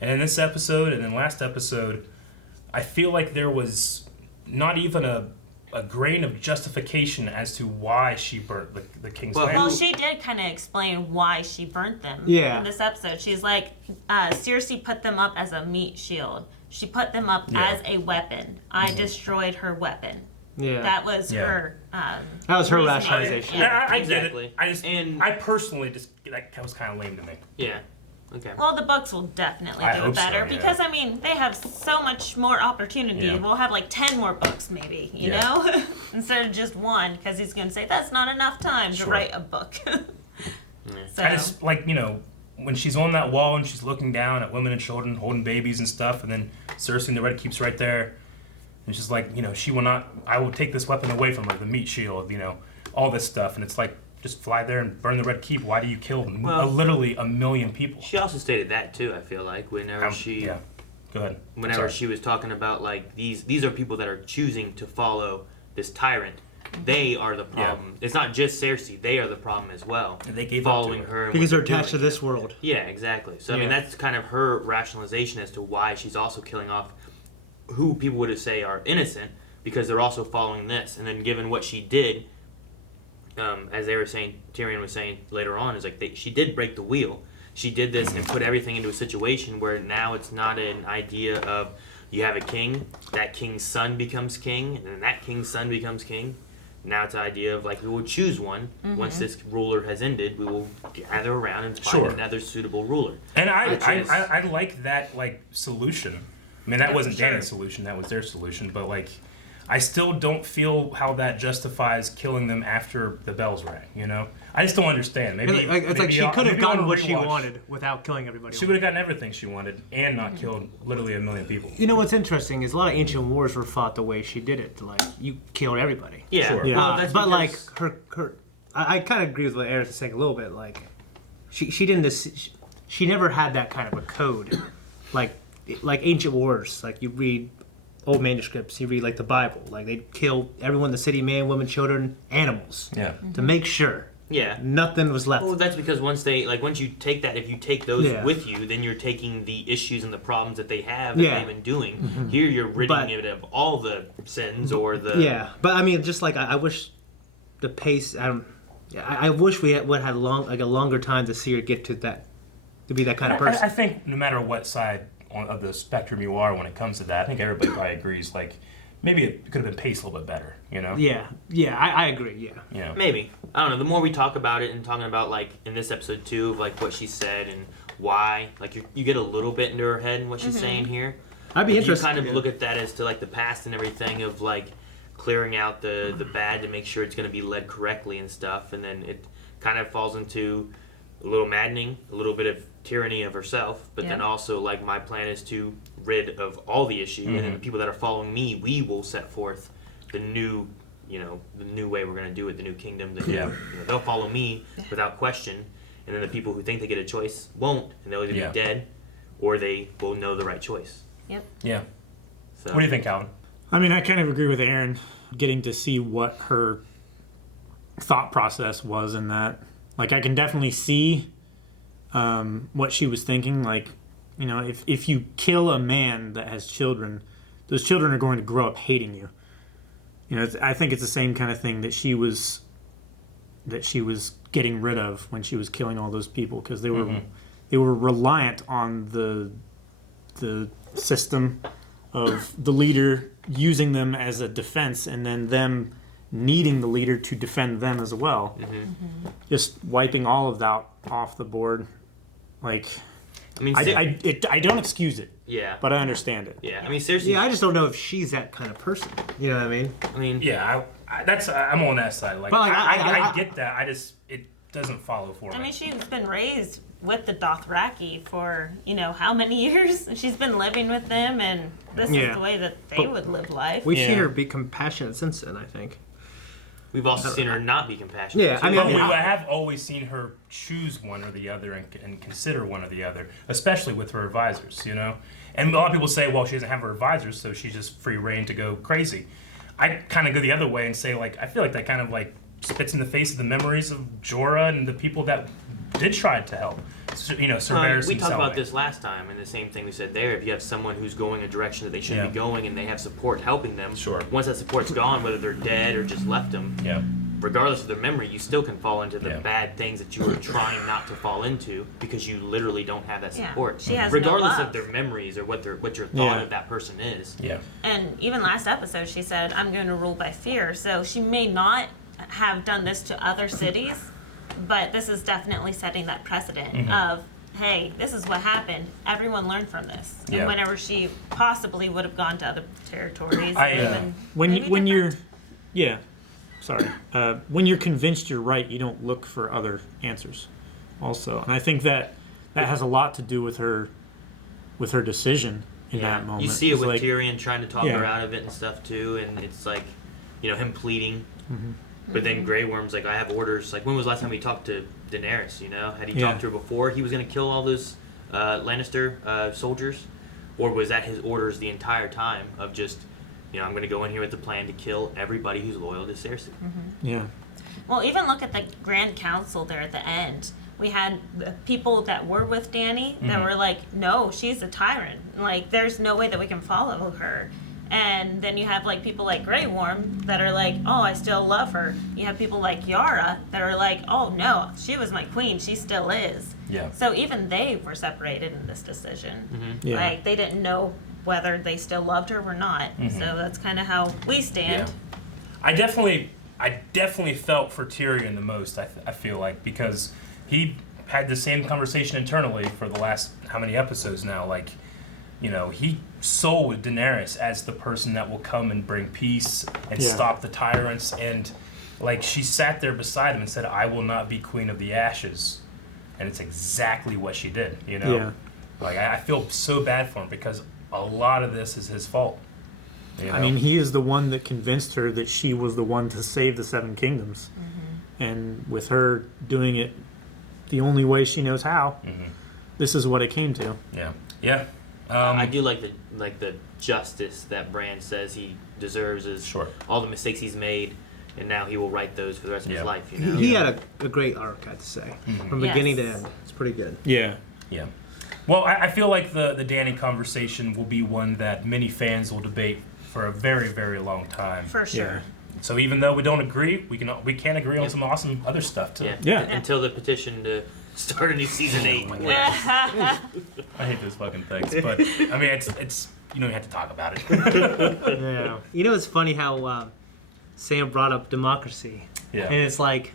And in this episode and in last episode, I feel like there was not even a grain of justification as to why she burnt the king's family. Well, she did kind of explain why she burnt them in this episode. She's like, Cersei put them up as a meat shield. She put them up as a weapon. I destroyed her weapon. Yeah. That was her. That was her reasoning. rationalization. I get it. I personally just that was kind of lame to me. Yeah. Okay. Well, the books will definitely I do hope it better so, yeah. because I mean they have so much more opportunity. Yeah. We'll have like 10 more books maybe, you know, instead of just one because he's going to say that's not enough time to write a book. So. I just like, you know, when she's on that wall and she's looking down at women and children holding babies and stuff, and then Cersei in the Red Keep's right there. And she's like, you know, she will not, I will take this weapon away from her, the meat shield, you know, all this stuff. And it's like, just fly there and burn the Red Keep. Why do you kill literally 1 million people? She also stated that too, I feel like, whenever Yeah, go ahead. Whenever she was talking about, like, these are people that are choosing to follow this tyrant. They are the problem. It's not just Cersei. They are the problem as well. And they gave following up to her. And because what they're attached to doing. this world. Yeah, exactly. So, I mean, that's kind of her rationalization as to why she's also killing off who people would say are innocent because they're also following this. And then given what she did, as they were saying, Tyrion was saying later on, is like she did break the wheel. She did this and put everything into a situation where now it's not an idea of you have a king, that king's son becomes king, and then that king's son becomes king. Now it's an idea of like we will choose one. Once this ruler has ended, we will gather around and find another suitable ruler. And I like that like solution. I mean, that wasn't Dany's solution, that was their solution, but like I still don't feel how that justifies killing them after the bells rang, you know? I just don't understand. Maybe it's like she could have gotten what she wanted without killing everybody. She would have gotten everything she wanted and not killed literally 1 million people. You know what's interesting is a lot of ancient wars were fought the way she did it. Like you killed everybody. Yeah, sure. Well, but like her, I kind of agree with what Eric's saying a little bit. Like she didn't. She never had that kind of a code. Like ancient wars. Like you read old manuscripts, you read like the Bible. Like they'd kill everyone in the city, man, women, children, animals. Yeah. To make sure. Yeah. Nothing was left. Well, that's because once you take that, if you take those with you, then you're taking the issues and the problems that they have that they've been doing. Here you're ridding it of all the sins or the... Yeah, but I mean, just like I wish the pace... I wish we would have a longer time to see her get to that, to be that kind of person. I think no matter what side of the spectrum you are when it comes to that, I think everybody probably agrees, like, maybe it could have been paced a little bit better, you know? Yeah, I agree, yeah. Maybe. I don't know, the more we talk about it and talking about, like, in this episode, too, of, like, what she said and why, like, you get a little bit into her head and what she's saying here. I'd be interested. You kind of look at that as to, like, the past and everything of, like, clearing out the bad to make sure it's going to be led correctly and stuff, and then it kind of falls into a little maddening, a little bit of tyranny of herself, but then also, like, my plan is to rid of all the issue, and then the people that are following me, we will set forth the new, the new way we're going to do it, the new kingdom, they'll follow me without question, and then the people who think they get a choice won't, and they'll either be dead, or they will know the right choice. Yep. Yeah. So, what do you think, Calvin? I mean, I kind of agree with Aaron, getting to see what her thought process was in that. Like, I can definitely see what she was thinking. Like, if you kill a man that has children, those children are going to grow up hating you. I think it's the same kind of thing that she was getting rid of when she was killing all those people, because they were reliant on the system of the leader using them as a defense, and then them needing the leader to defend them as well. Just wiping all of that off the board. Like, I mean, I don't excuse it. Yeah. But I understand it. Yeah. I mean, seriously. Yeah, I just don't know if she's that kind of person. You know what I mean? I mean, yeah, I'm on that side. Like, Well, like, I get that. It doesn't follow for me. I mean, she's been raised with the Dothraki for, how many years? She's been living with them, and this is the way that they would live life. We've seen her be compassionate since then, I think. We've also seen her not be compassionate. Yeah, I mean, we have always seen her choose one or the other and consider one or the other, especially with her advisors, And a lot of people say, well, she doesn't have her advisors, so she's just free reign to go crazy. I kind of go the other way and say, I feel like that kind of spits in the face of the memories of Jorah and the people that did try to help. Cerberus we and talked about Selwyn. this last time, and the same thing we said there. If you have someone who's going a direction that they shouldn't be going, and they have support helping them, once that support's gone, whether they're dead or just left them, regardless of their memory, you still can fall into the bad things that you were trying not to fall into because you literally don't have that support. She has regardless no of their memories or what your thought of that person is. Yeah. And even last episode, she said, I'm going to rule by fear. So she may not have done this to other cities, but this is definitely setting that precedent of, hey, this is what happened. Everyone learned from this. And whenever she possibly would have gone to other territories. When you're convinced you're right, you don't look for other answers also. And I think that has a lot to do with her decision in that moment. You see it with Tyrion trying to talk her out of it and stuff too, and it's him pleading. But then Grey Worm's like, I have orders. Like, when was the last time he talked to Daenerys, Had he talked to her before he was going to kill all those Lannister soldiers? Or was that his orders the entire time of just, I'm going to go in here with the plan to kill everybody who's loyal to Cersei? Yeah. Well, even look at the Grand Council there at the end. We had the people that were with Dany that were like, no, she's a tyrant. Like, there's no way that we can follow her. And then you have people like Grey Worm that are like, oh, I still love her. You have people like Yara that are like, oh no, she was my queen, she still is. Yeah. So even they were separated in this decision. Yeah. They didn't know whether they still loved her or not. So that's kind of how we stand. Yeah. I definitely felt for Tyrion the most. I feel like, because he had the same conversation internally for the last how many episodes now. He sold Daenerys as the person that will come and bring peace and stop the tyrants, and she sat there beside him and said, I will not be queen of the ashes, and it's exactly what she did. I feel so bad for him because a lot of this is his fault. I mean, he is the one that convinced her that she was the one to save the Seven Kingdoms, and with her doing it the only way she knows how, this is what it came to. Yeah. I do like the justice that Bran says he deserves is all the mistakes he's made, and now he will right those for the rest of his life. He had a great arc, I have to say, from beginning to end. It's pretty good. Yeah. Well, I feel like the Dany conversation will be one that many fans will debate for a very, very long time. For sure. Yeah. So even though we don't agree, we can agree on some awesome other stuff too. Yeah. Until the petition to start a new season 8. I hate those fucking things, but I mean, it's you have to talk about it. Yeah. It's funny how Sam brought up democracy. Yeah. And it's like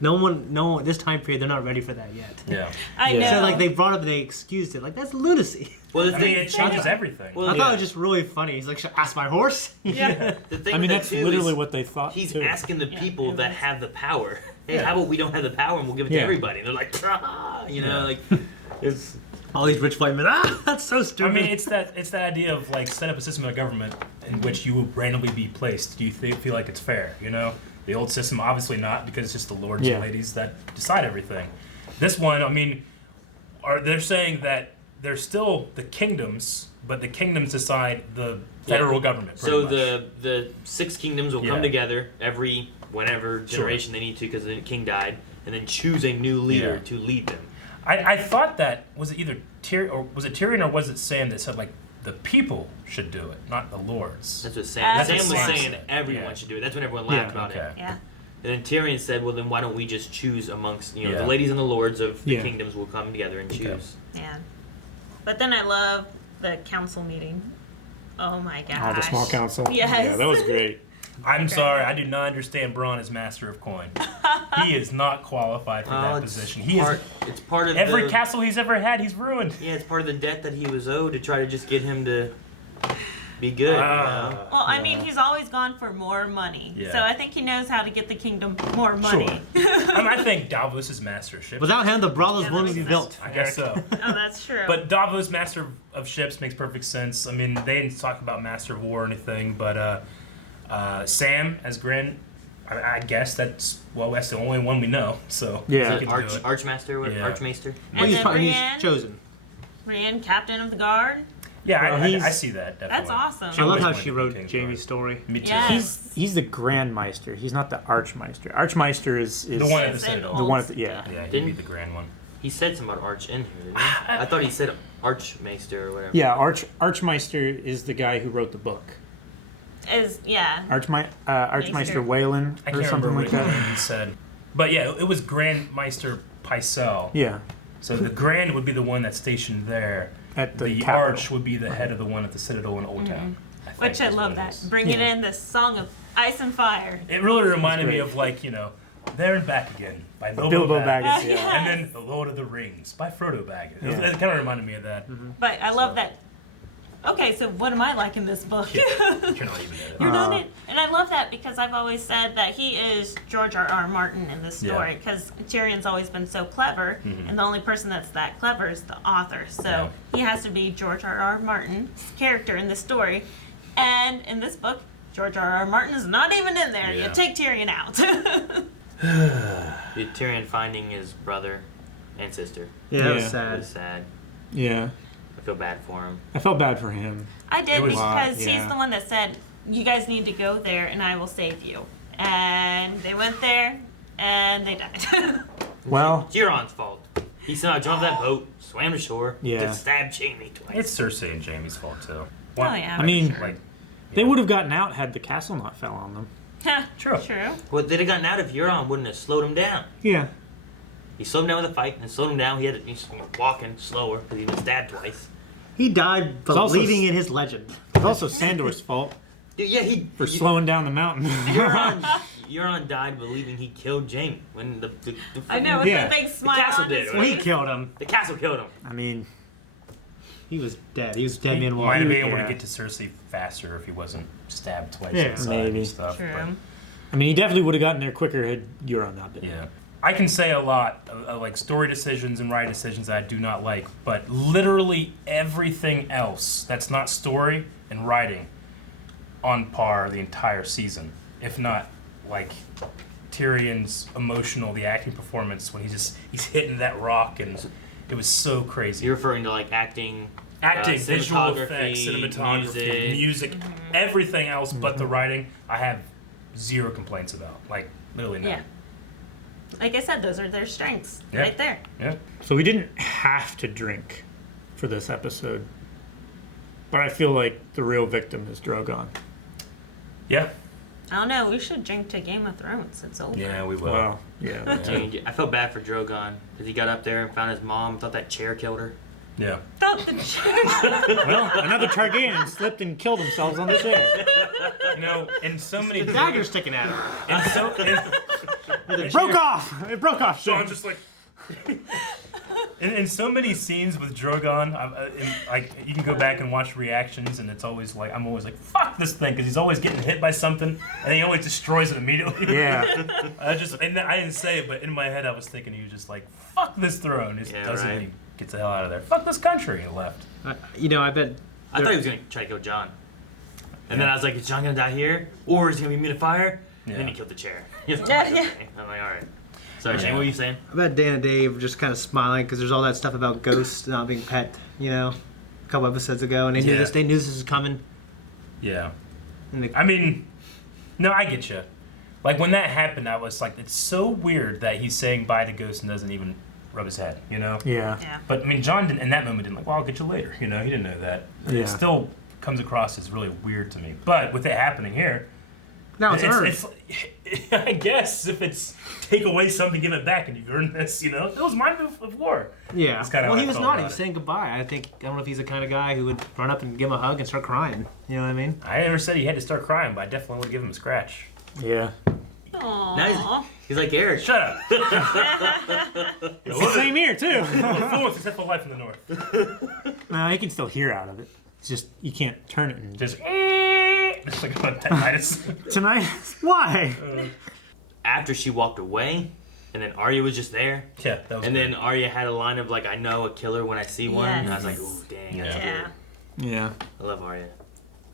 no one this time period, they're not ready for that yet. Yeah. I know. So they brought up, they excused it. That's lunacy. Well, it changes everything. I thought it was just really funny. He's like, should I ask my horse? Yeah. The thing I mean, with that's that, too, literally is what they thought. He's too. asking the people that have the power. Hey, how about we don't have the power and we'll give it to everybody? And they're like, it's all these rich white men. That's so stupid. I mean, it's that idea of set up a system of government in which you will randomly be placed. Do you feel like it's fair? The old system, obviously not, because it's just the lords and ladies that decide everything. This one, I mean, they're saying that they're still the kingdoms, but the kingdoms decide the federal government. So much. the 6 kingdoms will come together whenever generation they need to, because the king died, and then choose a new leader to lead them. I thought that was it either Tyrion or was it Sam that said the people should do it, not the lords. That's what Sam. That's Sam what was Sam saying said. everyone Yeah. should do it. That's when everyone laughed Yeah. about it. Yeah. And then Tyrion said, "Well, then why don't we just choose amongst the Yeah. ladies and the lords of the Yeah. kingdoms will come together and choose." Yeah. But then I love the council meeting. Oh my gosh. Oh, the small council. Yes. Yeah, that was great. I'm sorry, I do not understand Bronn as Master of Coin. He is not qualified for that position. He is. It's part of Every the, castle he's ever had, he's ruined. Yeah, it's part of the debt that he was owed to try to just get him to be good. You know? Well, I mean, he's always gone for more money. Yeah. So I think he knows how to get the kingdom more money. I think Davos is Master of Ships. Without him, the brothels Yeah, that wouldn't be makes built. I guess so. Oh, that's true. But Davos, Master of Ships, makes perfect sense. I mean, they didn't talk about Master of War or anything, but Sam as Grin, I guess that's the only one we know. So Yeah. he can do it. Archmaster? What? Yeah. Archmaester? And he's then probably Brienne, chosen. Brienne, captain of the guard. Yeah, Well, I see that. Definitely. That's awesome. I love how always she wanted to be wrote King's Jamie's story. Me too. Yes. He's the Grand Meister. He's not the Archmeister. Archmeister is The one at the It's Citadel. the one at the, yeah. Yeah, he'd Didn't- be the grand one. He said something about Arch in here, didn't he? I thought he said Archmaester or whatever. Yeah, Archmeister is the guy who wrote the book. Archmeister Maester. Whalen I or can't something remember like what that. he said. But yeah, it was Grand Meister Pycelle. Yeah, So the Grand would be the one that's stationed there. at the, The capital. Arch would be the head of the one at the Citadel in Old Town. Which I love that. Bringing in this song of ice and fire. It really reminded me great. of There and Back Again by Bilbo Baggins, yeah. And then The Lord of the Rings by Frodo Baggins. Yeah. It kind of reminded me of that. But I love that. Okay, so what am I like in this book? You're not even there. You're not it. And I love that because I've always said that he is George R.R. Martin in this story because Tyrion's always been so clever, and the only person that's that clever is the author. So he has to be George R.R. Martin's character in this story. And in this book, George R.R. Martin is not even in there. Yeah. You take Tyrion out. Tyrion finding his brother and sister. Yeah, that was Yeah. It sad. was sad. Yeah, I feel bad for him. I felt bad for him. I did It was- because yeah. he's the one that said, you guys need to go there and I will save you. And they went there and they died. Well, It's Euron's fault. He somehow jumped that boat, swam to shore, Yeah. just stabbed Jaime twice. It's Cersei and Jaime's fault too. Oh, yeah. I mean, sure. they would have gotten out had the castle not fell on them. True. True. Well, they'd have gotten out if Euron wouldn't have slowed him down. Yeah. He slowed him down with a fight and slowed him down. He's walking slower because he was stabbed twice. He died also believing in his legend. It's also Sandor's fault Dude, yeah, for slowing down the mountain. Euron died believing he killed Jaime when the I know, with Yeah. the big the smile castle on did. his Right? Well, he killed him. The castle killed him. I mean, He was dead. He was dead He man might walking. have been able Yeah. to get to Cersei faster if he wasn't stabbed twice Yeah. inside Maybe. and stuff. True. I mean, he definitely would have gotten there quicker had Euron not been. Yeah. I can say a lot of like story decisions and writing decisions that I do not like, but literally everything else that's not story and writing on par the entire season. If not like Tyrion's the acting performance when he's hitting that rock and it was so crazy. You're referring to like acting, Visual cinematography, effects, cinematography, music, everything else but the writing, I have zero complaints about. Like literally none. Yeah. Like I said, those are their strengths Yeah. right there. Yeah. So we didn't have to drink for this episode, but I feel like the real victim is Drogon. Yeah. I don't know. We should drink to Game of Thrones. It's over. Yeah, we will. Well, yeah. that's it. Dude, I felt bad for Drogon because he got up there and found his mom. Thought that chair killed her. Yeah. Thought the Well, another Targaryen slipped and killed themselves on the chair. You know, in so many The dagger sticking out of him. It broke off. It broke off. So Sean. I'm just like, in so many scenes with Drogon, like you can go back and watch reactions, and it's always like I'm always like, "Fuck this thing," because he's always getting hit by something, and he always destroys it immediately. Yeah. I didn't say it, but in my head I was thinking he was just like, "Fuck this throne," he Yeah, doesn't. right. He gets the hell out of there. Fuck this country. He left. I bet. I thought he was gonna try to kill Jon, and then I was like, is Jon gonna die here, or is he gonna be immune to fire? And then he killed the chair. Yeah. I'm like, all right. Sorry, Shane, Yeah. what were you saying? I bet Dan and Dave were just kind of smiling because there's all that stuff about ghosts not being pet. A couple episodes ago, and they knew Yeah. this. They knew this was coming. Yeah. And I mean, no, I get you. Like when that happened, I was like, it's so weird that he's saying bye to ghosts and doesn't even rub his head, you know? Yeah. But I mean, John didn't, in that moment didn't like, well, I'll get you later, you know? He didn't know that. Yeah. It still comes across as really weird to me. But with it happening here, now it's earned. I guess if it's take away something, give it back, and you've earned this, you know? It was my move of war. Yeah. That's kinda Well, how he I was felt naughty. He about was it. saying goodbye. I don't know if he's the kind of guy who would run up and give him a hug and start crying. You know what I mean? I never said he had to start crying, but I definitely would give him a scratch. Yeah. Now he's like Eric. Shut up. It's the same here, too. Full successful life in the north. No, you can still hear out of it. It's just, you can't turn it and just like about tinnitus. Tinnitus? Why? After she walked away, and then Arya was just there. Yeah, that was And great. then Arya had a line of like, "I know a killer when I see one." Yes. And I was like, "Ooh, dang, that's Yeah. good." Yeah. I love Arya.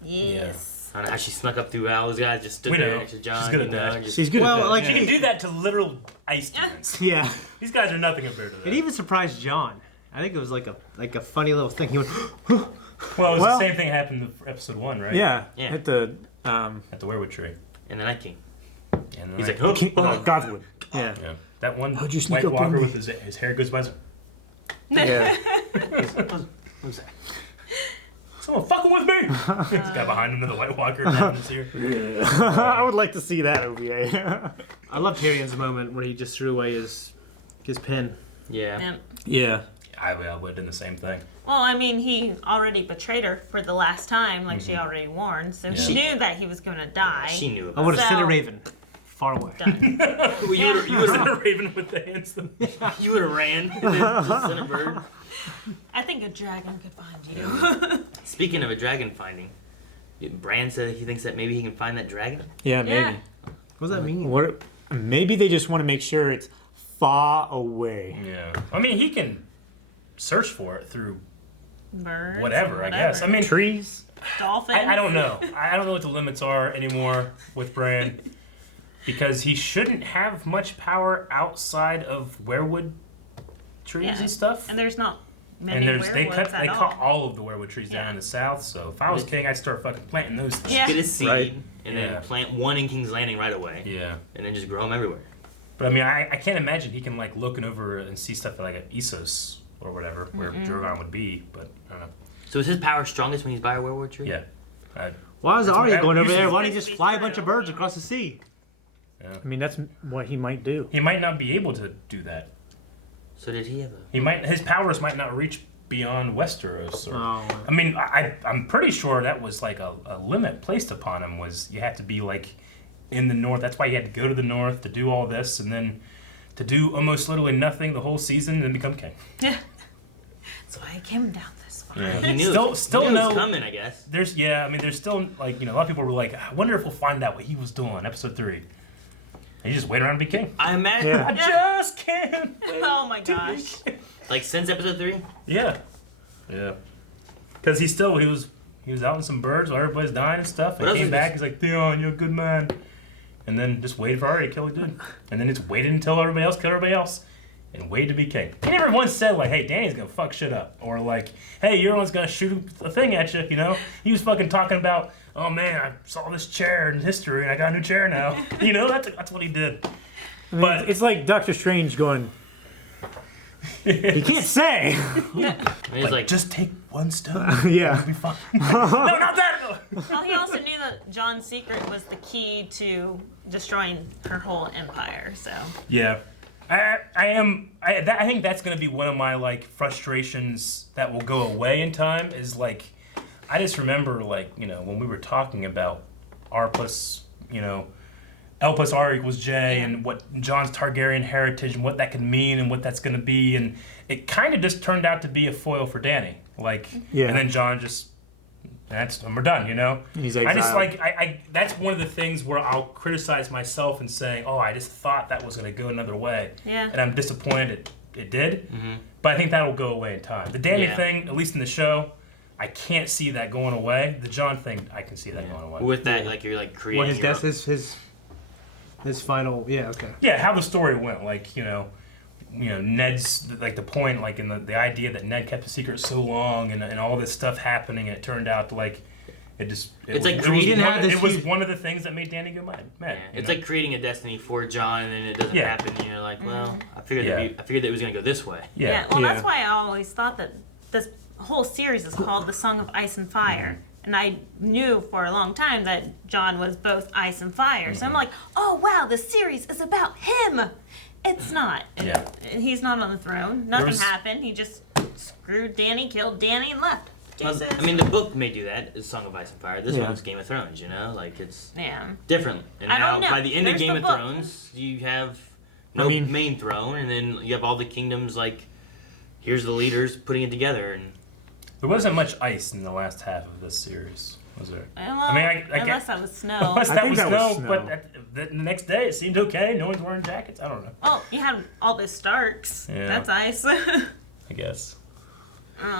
Yes. I don't know how she snuck up through all those guys, just stood We there know. next to John. She's good at you know, that. just- She's good Well, at that. like She can do that to literal ice demons. Yeah. These guys are nothing compared to that. It even surprised John. I think it was like a funny little thing. He went, Well, it was the same thing happened in episode 1, right? Yeah. Yeah. At the, At the werewood tree. And the Night King. And He's then like, King, Godwood. Yeah. yeah. That one How'd you sneak White up on Walker me? with his hair goes by. Yeah. Who's that? Someone fucking with me! This guy behind him in the White Walker tapping his ear. I would like to see that OVA. I love Tyrion's moment where he just threw away his pin. Yeah. Yep. Yeah. I would have done the same thing. Well, I mean, he already betrayed her for the last time, like she already warned, so she knew that he was going to die. She knew I about would have sent a So- raven far away. Done. it. You would Send a have raven with the hands. you would have ran. And then just sent a bird. I think a dragon could find you. Speaking of a dragon finding, Bran said he thinks that maybe he can find that dragon. Yeah, maybe. Yeah. What does that mean? What? Maybe they just want to make sure it's far away. Yeah. I mean, he can search for it through Birds. whatever, I guess. I mean, Trees? Dolphins. I don't know. I don't know what the limits are anymore with Bran. Because he shouldn't have much power outside of werewood trees Yeah. and stuff. And there's not many And there's they werewolves cut at cut all. all of the werewood trees down in the south. So if I was king, I'd start fucking planting those things. Yeah. Get a seed Right. and Yeah. then plant one in King's Landing right away. Yeah. And then just grow them everywhere. But I mean, I can't imagine he can like looking over and see stuff like at Essos or whatever, where Drogon would be. But I don't know. So is his power strongest when he's by a werewolf tree? Yeah. Why is That's Arya what going I over there? usually- Why don't he just fly a bunch of birds across the sea? I mean, that's what he might do. He might not be able to do that. So did he have a... He might. His powers might not reach beyond Westeros. Or, Oh. I mean, I'm pretty sure that was like a limit placed upon him. Was you had to be like in the north. That's why you had to go to the north to do all this, and then to do almost literally nothing the whole season and then become king. Yeah. That's why I came down this far. Yeah. He knew Still he knew it was no. coming, I guess. There's I mean, there's still like a lot of people were like, I wonder if we'll find out what he was doing in episode 3. And you just wait around to be king. I imagine... Yeah. I just can't. Oh my gosh. Like, since episode 3? Yeah. Yeah. Because he was out in some birds while everybody's dying and stuff. And What he else came is back. this? He's like, Theon, you're a good man. And then just waited for Arya to kill who did. And then just waited until everybody else killed everybody else. And waited to be king. He never once said, like, hey, Dany's gonna fuck shit up. Or like, hey, you're one's gonna shoot a thing at you, you know? He was fucking talking about, oh man, I saw this chair in history and I got a new chair now. You know, that's what he did. I mean, But- it's like Doctor Strange going, he can't say. And he's like, just take one stone. Yeah. It'll be fine. No, not that! Well, he also knew that Jon's secret was the key to destroying her whole empire, so. Yeah. I think that's going to be one of my, like, frustrations that will go away in time is, like, I just remember, like, you know, when we were talking about R plus, you know, L plus R equals J and what Jon's Targaryen heritage and what that could mean and what that's going to be. And it kind of just turned out to be a foil for Dany. Like, Yeah. and then Jon just, and we're done, you know? He's I just, exiled. like, I that's one of the things where I'll criticize myself and say, oh, I just thought that was going to go another way. Yeah. And I'm disappointed it did. But I think that'll go away in time. The Dany Yeah. thing, at least in the show, I can't see that going away. The Jon thing, I can see that going away. with that, like, you're, like, creating What his your death, his final, yeah, okay. Yeah, how the story went, like, you know, Ned's, like, the point, like, in the idea that Ned kept the secret so long and all this stuff happening, and it turned out to, like, It just It was one of the things that made Danny go mad. It's like creating a destiny for John, and then it doesn't happen. And you're like, well, I figured that it was gonna go this way. Well, that's why I always thought that this whole series is called The Song of Ice and Fire. And I knew for a long time that John was both ice and fire. So I'm like, oh wow, the series is about him. It's not. He's not on the throne. Nothing happened. He just screwed Danny, killed Danny, and left. Well, I mean, the book may do that. It's Song of Ice and Fire. This one's Game of Thrones. You know, like it's different. And I now don't know. by the end There's of Game the of book. Thrones, you have no main throne, and then you have all the kingdoms. Like, here's the leaders putting it together, and there wasn't much ice in the last half of this series, was there? Well, I mean, unless that was snow. Unless that was snow, but the next day it seemed okay. No one's wearing jackets. I don't know. Oh, you had all the Starks. Yeah. That's ice. I guess.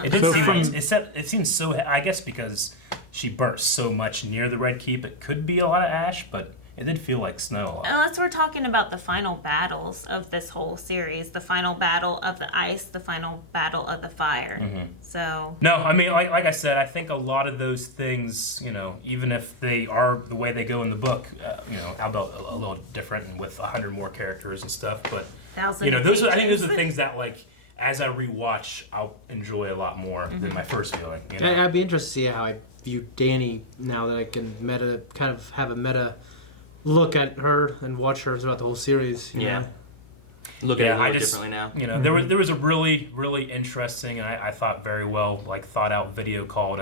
It did it seems so. I guess because she burnt so much near the Red Keep, it could be a lot of ash, but it did feel like snow a lot. Unless we're talking about the final battles of this whole series, the final battle of the ice, the final battle of the fire. So no, I mean, like I said, I think a lot of those things, you know, even if they are the way they go in the book, you know, albeit a little different and with 100 more characters and stuff, but you know, I think those are the things that like. As I rewatch, I'll enjoy a lot more than my first viewing. You know? I'd be interested to see how I view Danny now that I can have a meta look at her and watch her throughout the whole series. You know? Look at it a little differently now. You know, there was a really interesting and I thought very well thought out video called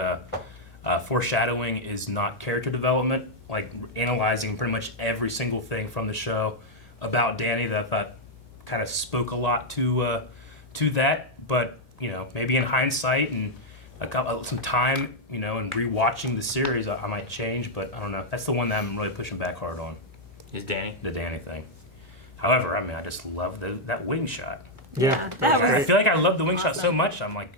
"Foreshadowing is Not Character Development," like analyzing pretty much every single thing from the show about Danny that I thought kind of spoke a lot to that, but you know, maybe in hindsight and some time, you know, and rewatching the series, I might change. But I don't know. That's the one that I'm really pushing back hard on. Is Danny the Danny thing? However, I mean, I just love that wing shot. Yeah, I feel like I love the wing shot so much. I'm like,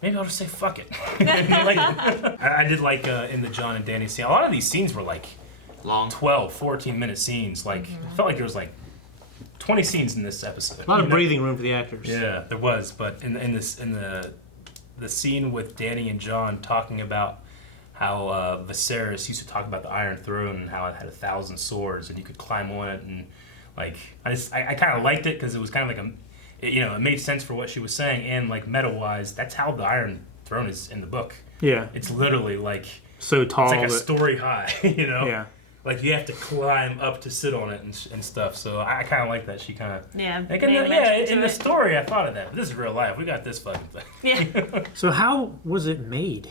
maybe I'll just say fuck it. I did like in the John and Danny scene. A lot of these scenes were like long, 12, 14-minute scenes. Like it felt like there was like 20 scenes in this episode. A lot of breathing room for the actors. Yeah, there was. But in the scene with Danny and John talking about how Viserys used to talk about the Iron Throne and how it had 1,000 swords and you could climb on it, and like I kind of liked it because it was kind of like it made sense for what she was saying, and like meta wise, that's how the Iron Throne is in the book. Yeah, it's literally like so tall. It's like a story high, you know. Yeah. Like you have to climb up to sit on it and stuff. So I kind of like that. She kind of in the story I thought of that. But this is real life. We got this fucking thing. Yeah. So how was it made?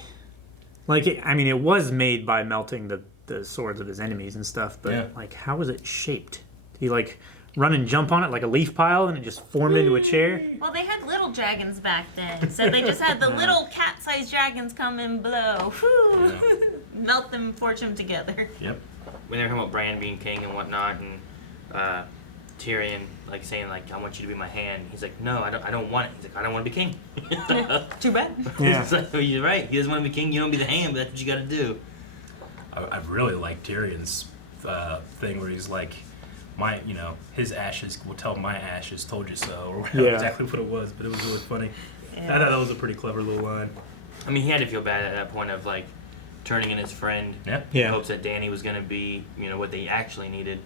Like it was made by melting the swords of his enemies and stuff. But like, how was it shaped? Did he like run and jump on it like a leaf pile and it just formed into a chair? Well, they had little dragons back then, so they just had the little cat-sized dragons come and blow, melt them, forge them together. Yep. When they were talking about Bran being king and whatnot, and Tyrion like saying like, "I want you to be my hand," he's like, "No, I don't want it." He's like, "I don't want to be king." Too bad. Yeah. So you're right. He doesn't want to be king. You don't be the hand, but that's what you got to do. I really like Tyrion's thing where he's like, his ashes will tell my ashes told you so, or whatever exactly what it was, but it was really funny. Yeah. I thought that was a pretty clever little line. I mean, he had to feel bad at that point of like turning in his friend in hopes that Danny was going to be, what they actually needed,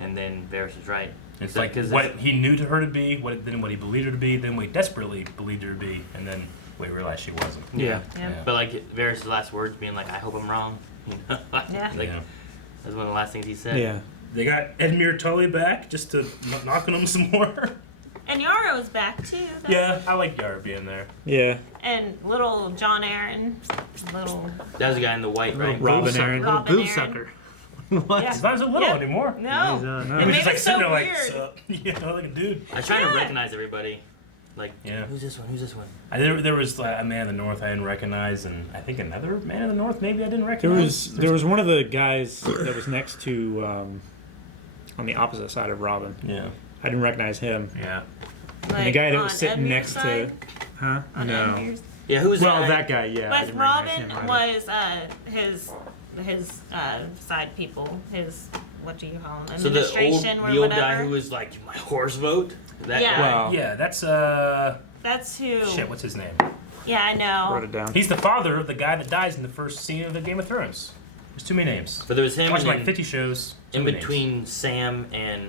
and then Varys was right. It's like what he knew to her to be, what he believed her to be, then what he desperately believed her to be, and then we realized she wasn't. Yeah. But like Varys' last words being like, "I hope I'm wrong." That's one of the last things he said. Yeah. They got Edmure Tully back just to knock on him some more. And Yarrow's back too. Though. Yeah, I like Yarrow being there. Yeah. And little John Aaron, That was the guy in the white, right? Robin Aaron. Little boob sucker. What? He's not so little anymore. No. He was just like sitting there weird. like, like a dude. I was trying to recognize everybody. Like, who's this one? Who's this one? There was a Man in the North I didn't recognize, and I think another Man in the North maybe I didn't recognize. There was one of the guys that was next to, on the opposite side of Robin. Yeah. I didn't recognize him. Yeah. And the guy that was sitting next to... Huh? No. Yeah, who was that? Well, that guy, yeah. But Robin was his side people, his, what do you call them, administration so or the old whatever. guy who was like, my horse vote? That Yeah. guy? Yeah, that's That's who. Shit, what's his name? Yeah, I know. Wrote it down. He's the father of the guy that dies in the first scene of the Game of Thrones. There's too many names. But there was him Watched and like 50 shows. in too many between names. Sam and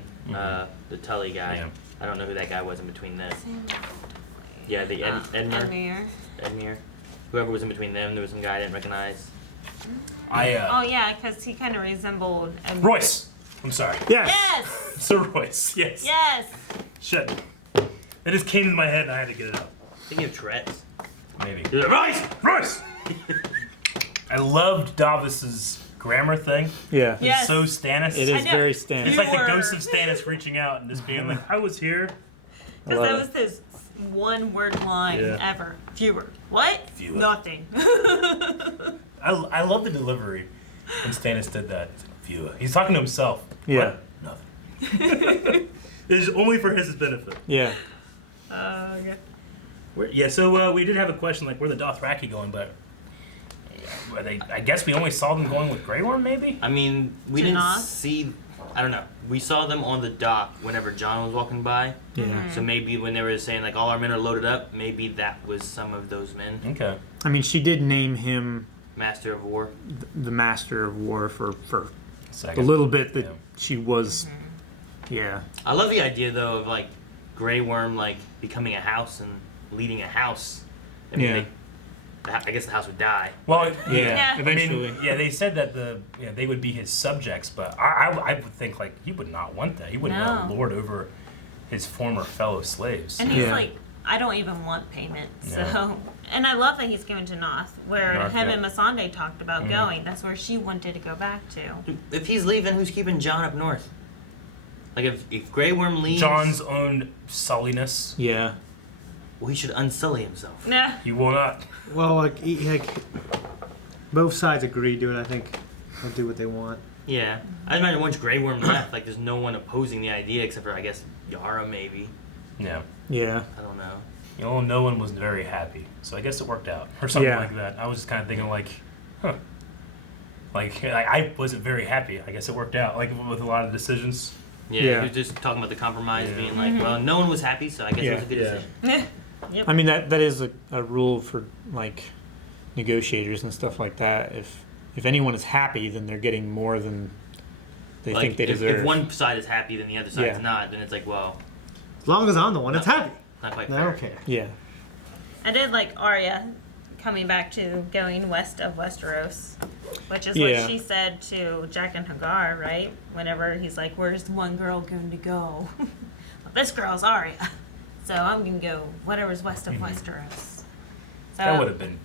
the Tully guy. Yeah. I don't know who that guy was in between them. Yeah, the Edmure. Whoever was in between them, there was some guy I didn't recognize. Oh yeah, because he kind of resembled Royce. I'm sorry. Yes. Sir Royce. Yes. Yes. Shit. It just came in my head and I had to get it out. Thinking of Tourette's. Maybe. You're like, Royce! I loved Davos's grammar thing. Yeah. It's Yes. so Stannis. It is very Stannis. It's like the ghost of Stannis reaching out and just being like, I was here. Because that was his one word line ever. Viewer. What? Viewer. Nothing. I love the delivery when Stannis did that. Viewer. He's talking to himself. Yeah. What? Nothing. It's only for his benefit. Yeah. Okay. Yeah, so we did have a question like, where the Dothraki going, but I guess we only saw them going with Grey Worm, maybe? I mean, we didn't see. I don't know. We saw them on the dock whenever John was walking by. Yeah. So maybe when they were saying like all our men are loaded up, maybe that was some of those men. Okay. I mean, she did name him Master of War. The Master of War for Second. the little bit that she was. Yeah. I love the idea though of like Grey Worm like becoming a house and leading a house. I mean, I guess the house would die. Well, eventually. I mean, they said that they would be his subjects, but I would think like he would not want that. He wouldn't want to lord over his former fellow slaves. And he's like, I don't even want payment. So, and I love that he's going to Noth, where him and Missandei talked about going. That's where she wanted to go back to. If he's leaving, who's keeping John up north? Like if Grey Worm leaves, John's own sulliness. Yeah. Well, he should unsully himself. Nah. He will not. Well, like both sides agree to it. I think they'll do what they want. Yeah, I imagine once Grey Worm left, like there's no one opposing the idea except for I guess Yara maybe. Yeah. Yeah. I don't know. You know, no one was very happy, so I guess it worked out or something like that. I was just kind of thinking like, huh. Like I wasn't very happy. I guess it worked out. Like with a lot of decisions. Yeah, he was just talking about the compromise being like, well, no one was happy, so I guess it was a good decision. Yep. I mean, that is a rule for like negotiators and stuff like that. If anyone is happy, then they're getting more than they think they deserve. If one side is happy, then the other side's not, then it's like, well, As long as I'm the one that's happy. not quite I fair. don't care. Yeah. I did like Arya coming back to going west of Westeros, which is Yeah. what she said to Jack and Hagar, right? Whenever he's like, where's the one girl going to go? Well, this girl's Arya. So I'm going to go whatever's west of Westeros. So, That would have been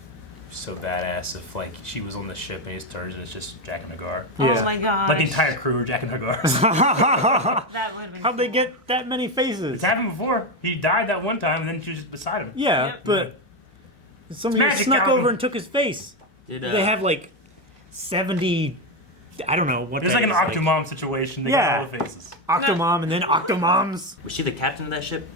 so badass if like she was on the ship and he just turns and it's just Jack and Hagar. Oh my gosh. Like the entire crew are Jack and Hagar. That would have been How'd they get that many faces? It's happened before. He died that one time and then she was just beside him. Yeah, Yep. but somebody It's magic, snuck Calvin. over and took his face. They have like 70. I don't know what. There's that like an is, Octomom situation. They Yeah. got all the faces. Octomom and then Octomoms. Was she the captain of that ship?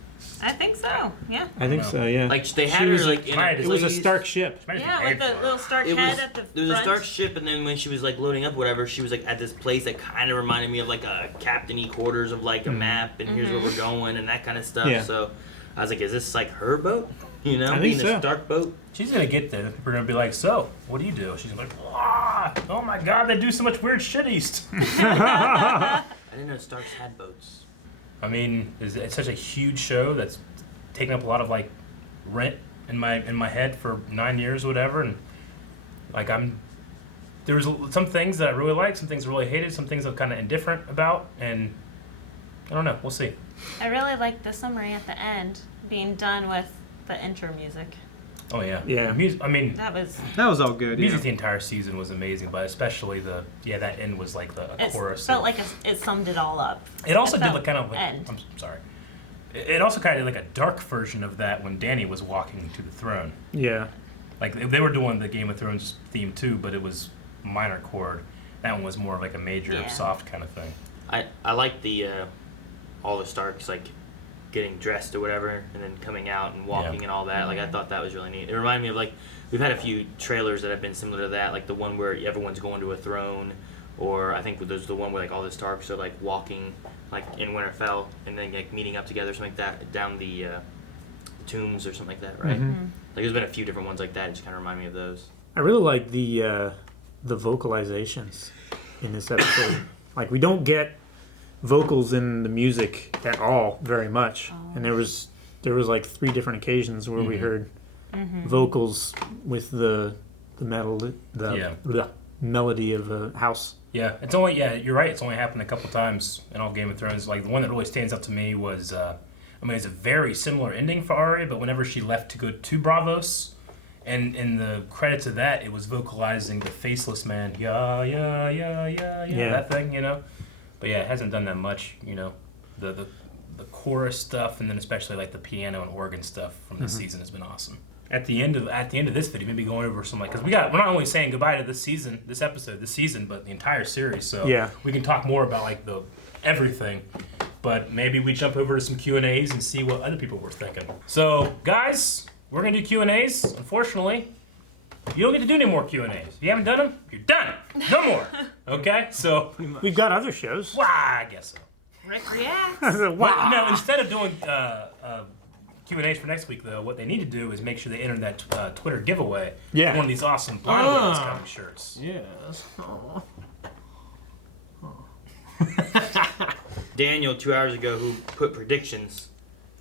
I think so, yeah. I think so. Yeah. Like they She had her was like in it was a Stark ship. Yeah, like the little Stark It head was, at the there was front. a Stark ship, and then when she was like loading up, whatever, she was like at this place that kind of reminded me of like a captainy quarters of like a map, and here's where we're going, and that kind of stuff. Yeah. So I was like, is this like her boat? You know, I think being so. a Stark boat. She's gonna get there. People are gonna be like, "So, what do you do?" She's like, "Oh my God, they do so much weird shit east." I didn't know Starks had boats. I mean, it's such a huge show that's taken up a lot of like rent in my head for 9 years, or whatever, and like there was some things that I really liked, some things I really hated, some things I'm kind of indifferent about, and I don't know. We'll see. I really liked the summary at the end being done with the intro music. Oh yeah, Yeah. I mean, That was all good. music the entire season was amazing, but especially that end was like a it chorus. felt like it summed it all up. It also did felt like kind of like, end. I'm sorry. It also kind of did like a dark version of that when Dany was walking to the throne. Yeah. Like they were doing the Game of Thrones theme too, but it was minor chord. That one was more like a major soft kind of thing. I like the all the Starks like getting dressed or whatever, and then coming out and walking and all that. Like I thought that was really neat. It reminded me of like we've had a few trailers that have been similar to that, like the one where everyone's going to a throne, or I think there's the one where like all the Starks are like walking like in Winterfell and then like meeting up together, something like that, down the tombs or something like that, right? Mm-hmm. Like there's been a few different ones like that. It just kind of remind me of those. I really like the vocalizations in this episode. Like we don't get vocals in the music at all very much, and there was like 3 different occasions where we heard vocals with the melody of a house. Yeah, it's only you're right. It's only happened a couple times in all Game of Thrones. Like the one that really stands out to me was, it's a very similar ending for Arya, but whenever she left to go to Braavos, and in the credits of that, it was vocalizing the faceless man, that thing, But yeah, it hasn't done that much, The chorus stuff, and then especially like the piano and organ stuff from this season has been awesome. At the end of this video, maybe going over some because we're not only saying goodbye to this season, but the entire series. So we can talk more about like the everything. But maybe we jump over to some Q&As and see what other people were thinking. So guys, we're gonna do Q&As. Unfortunately, you don't get to do any more Q&As. If you haven't done them, you're done. No more. Okay, so we've got other shows. Wow, I guess so. Rick reacts. Wow. Now, instead of doing Q&As for next week, though, what they need to do is make sure they enter that Twitter giveaway. Yeah. One of these awesome Blind Whales coming shirts. Yes. Daniel, 2 hours ago, who put predictions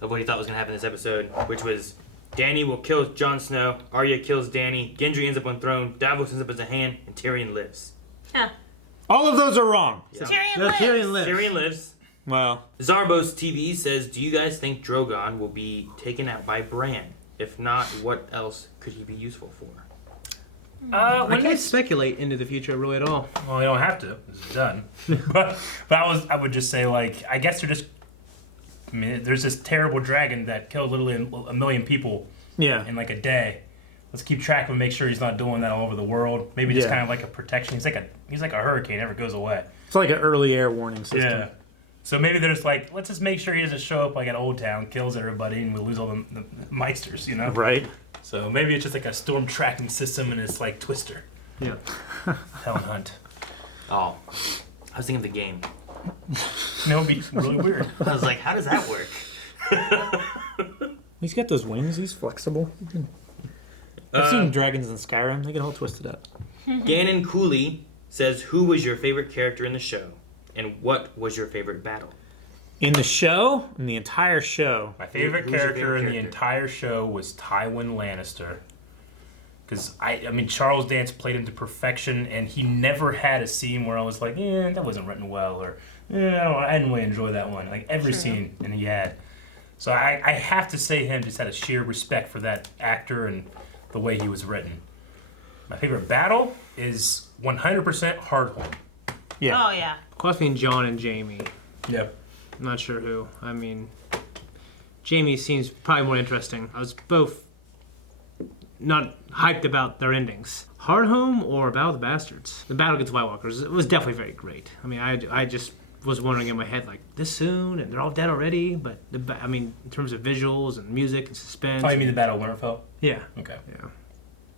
of what he thought was going to happen in this episode, which was Dany will kill Jon Snow, Arya kills Dany, Gendry ends up on throne, Davos ends up as a hand, and Tyrion lives. Yeah. All of those are wrong. Yeah. Tyrion lives. Tyrion lives. Well, Zarbos TV says, do you guys think Drogon will be taken out by Bran? If not, what else could he be useful for? I can't speculate into the future really at all. Well, they don't have to. It's done. but I would just say, like, I guess they're just... there's this terrible dragon that killed literally 1 million people in like a day. Let's keep track of him, make sure he's not doing that all over the world. Maybe just kind of like a protection. He's like a hurricane, never goes away. It's like an early air warning system. Yeah. So maybe they're just like, let's just make sure he doesn't show up like at Old Town, kills everybody, and we lose all the Meisters, Right. So maybe it's just like a storm tracking system, and it's like Twister. Yeah. Helen Hunt. Oh, I was thinking of the game. That would be really weird. I was like, how does that work? He's got those wings. He's flexible. I've seen dragons in Skyrim. They get all twisted up. Gannon Cooley says, who was your favorite character in the show? And what was your favorite battle? In the show? In the entire show? My favorite character in the entire show was Tywin Lannister. Because, Charles Dance played him to perfection, and he never had a scene where I was like, that wasn't written well, or, I didn't really enjoy that one. Like, every scene, and he had. So I have to say him just had a sheer respect for that actor and the way he was written. My favorite battle is 100% Hardhome. Yeah. Oh, yeah. Between John and Jamie. Yep. I'm not sure who. Jamie seems probably more interesting. I was both not hyped about their endings. Hardhome or Battle of the Bastards? The Battle Against the White Walkers. It was definitely very great. I just was wondering in my head, like, this soon? And they're all dead already? But, in terms of visuals and music and suspense. Oh, you mean the Battle of Winterfell? Yeah. Okay.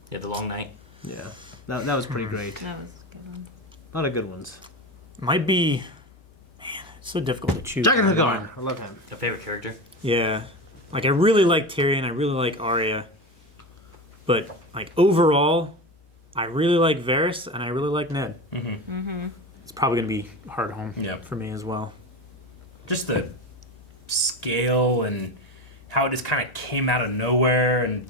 Yeah, the long night. Yeah. That was pretty great. That was a good one. A lot of good ones. Might be... Man, it's so difficult to choose. Jaqen H'ghar. I love him. A favorite character? Yeah. Like, I really like Tyrion. I really like Arya. But, like, overall, I really like Varys, and I really like Ned. Mm-hmm. Mm-hmm. It's probably going to be Hardhome for me as well. Just the scale and how it just kind of came out of nowhere, and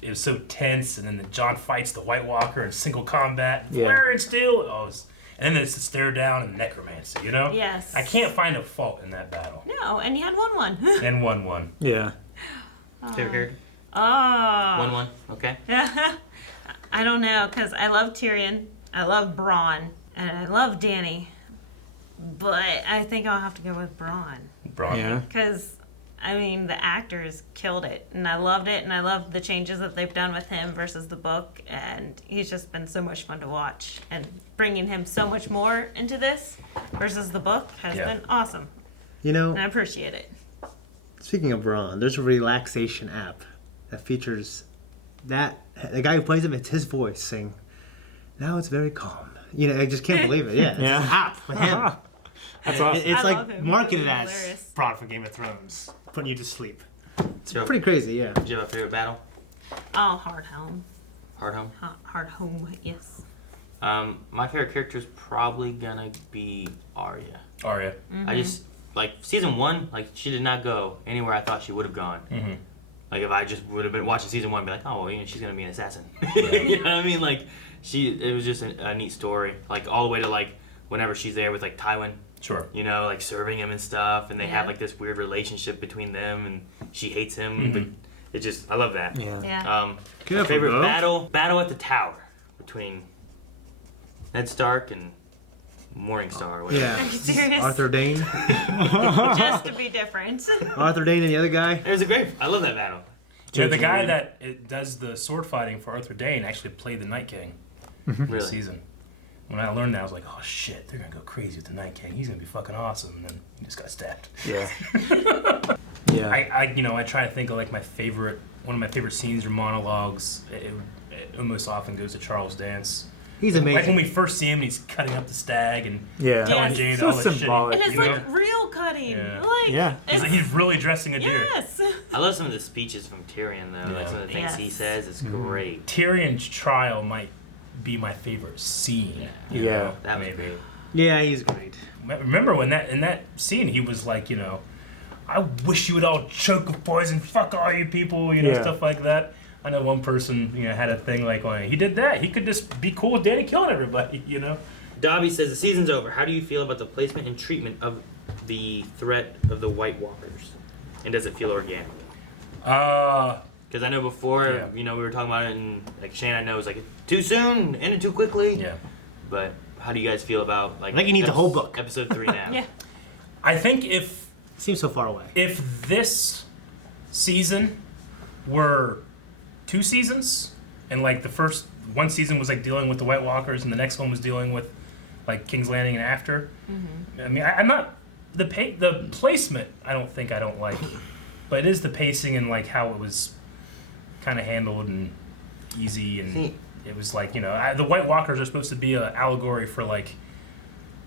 it was so tense, and then the Jon fights the White Walker in single combat, flare and steel. And then there's the stare down and necromancy, Yes. I can't find a fault in that battle. No, and he had 1-1. And 1-1. Yeah. Favorite character? Oh. 1-1, okay. I don't know, because I love Tyrion, I love Bronn, and I love Dany. But I think I'll have to go with Bronn. Yeah. Because, the actors killed it, and I loved it, and I love the changes that they've done with him versus the book, and he's just been so much fun to watch, and bringing him so much more into this versus the book has been awesome. And I appreciate it. Speaking of Bronn, there's a relaxation app that features the guy who plays him, it's his voice saying, "Now it's very calm." I just can't believe it. Yeah, it's an app with him. That's awesome. It's I love like him. marketed He's as hilarious. brought for Game of Thrones, putting you to sleep. It's pretty crazy, yeah. Did you have a favorite battle? Oh, Hard Home. Hard Home? Hard Home, yes. My favorite character is probably gonna be Arya. Arya. I just, like, season 1, like, she did not go anywhere I thought she would have gone. Mm-hmm. Like, if I just would have been watching season 1, I'd be like, oh, well, you know, she's gonna be an assassin. You know what I mean? Like, it was just a neat story. Like, all the way to, like, whenever she's there with, like, Tywin. Sure. You know, like, serving him and stuff, and they Yeah. have, like, this weird relationship between them, and she hates him, Mhm. but it just, I love that. Yeah. My favorite battle at the tower between Ned Stark and Morningstar. Or whatever. Yeah. Are you serious? Arthur Dane. Just to be different. Arthur Dane and the other guy. It was a great. I love that battle. Yeah, the guy that does the sword fighting for Arthur Dane actually played the Night King this Really? season. When I learned that, I was like, oh shit, they're gonna go crazy with the Night King. He's gonna be fucking awesome. And then he just got stabbed. Yeah. Yeah. I try to think of like one of my favorite scenes or monologues. It almost often goes to Charles Dance. He's amazing. Like when we first see him, and he's cutting up the stag and Yeah. telling Yes. James So all this symbolic. shit. And it's like real cutting. Yeah. Like, Yeah. He's really dressing a deer. yes. I love some of the speeches from Tyrion though. Like some of the things he Yes. says. It's great. Tyrion's trial might be my favorite scene. you Yeah. know? That was great. Yeah, he's great. Remember when in that scene he was like, you know, I wish you would all choke with poison, fuck all you people, you know, Yeah. stuff like that. I know one person, you know, had a thing like, well, he did that. He could just be cool with Danny killing everybody, you know. Dobby says the season's over. How do you feel about the placement and treatment of the threat of the White Walkers? And does it feel organic? Because I know before, you know, we were talking about it, and like Shane, I know was like too soon, ended too quickly. Yeah. But how do you guys feel about like? I think he needs a whole book. Episode 3 now. Yeah. I think if Seems so far away. if this season were 2 seasons, and like the first one season was like dealing with the White Walkers, and the next one was dealing with like King's Landing and after. I mean, I'm not the placement. I don't like, but it is the pacing and like how it was kind of handled and easy, and it was like, you know, the White Walkers are supposed to be an allegory for like,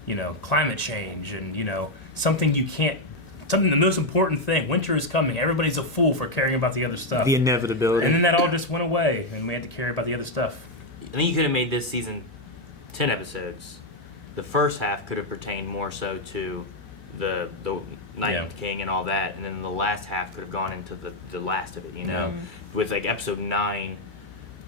you know, climate change and, you know, the most important thing. Winter is coming. Everybody's a fool for caring about the other stuff. The inevitability. And then that all just went away, and we had to care about the other stuff. I think you could have made this season 10 episodes. The first half could have pertained more so to the Night King and all that, and then the last half could have gone into the last of it, you know, with like episode 9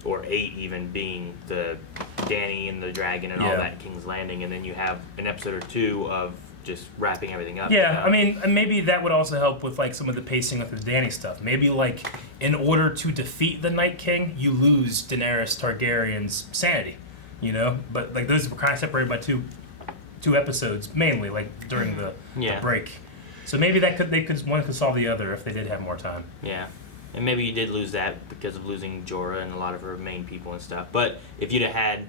or 8 even being the Dany and the dragon and all that King's Landing, and then you have an episode or 2 of just wrapping everything up. Yeah, I mean, and maybe that would also help with like some of the pacing with the Dany stuff. Maybe like in order to defeat the Night King, you lose Daenerys Targaryen's sanity, you know. But like those were kind of separated by two episodes mainly, like during the break. So maybe one could solve the other if they did have more time. Yeah. And maybe you did lose that because of losing Jorah and a lot of her main people and stuff. But if you'd have had,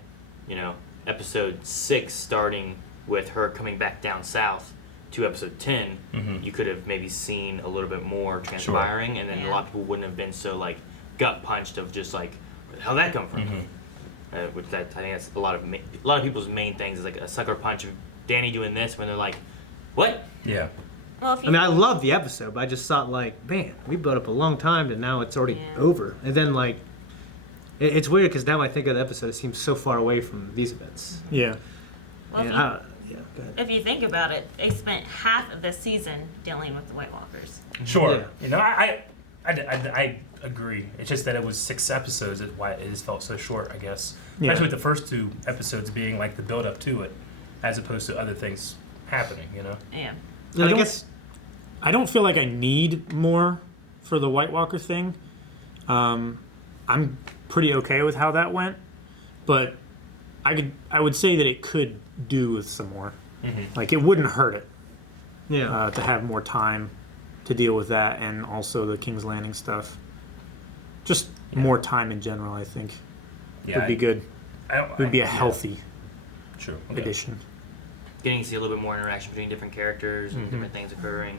you know, episode 6 starting with her coming back down south to episode 10, you could have maybe seen a little bit more transpiring, and then a lot of people wouldn't have been so like gut punched of just like, where the hell did that come from? Which I think that's a lot of people's main things is like a sucker punch of Dany doing this when they're like, what? Yeah. Well, I mean, I love the episode, but I just thought like, man, we built up a long time, and now it's already over. And then like, it's weird because now I think of the episode, it seems so far away from these events. Yeah. Well, And go ahead. if you think about it, they spent half of the season dealing with the White Walkers. Sure. Yeah. You know, I agree. It's just that it was 6 episodes. Why it just felt so short, I guess. Yeah. Especially with the first 2 episodes being like the build up to it, as opposed to other things happening. You know. Yeah. I don't feel like I need more for the White Walker thing. I'm pretty okay with how that went, but I would say that it could do with some more. Like it wouldn't hurt it. Yeah. To have more time to deal with that, and also the King's Landing stuff. Just more time in general, I think, would be good. It would be a healthy addition. Getting to see a little bit more interaction between different characters and different things occurring.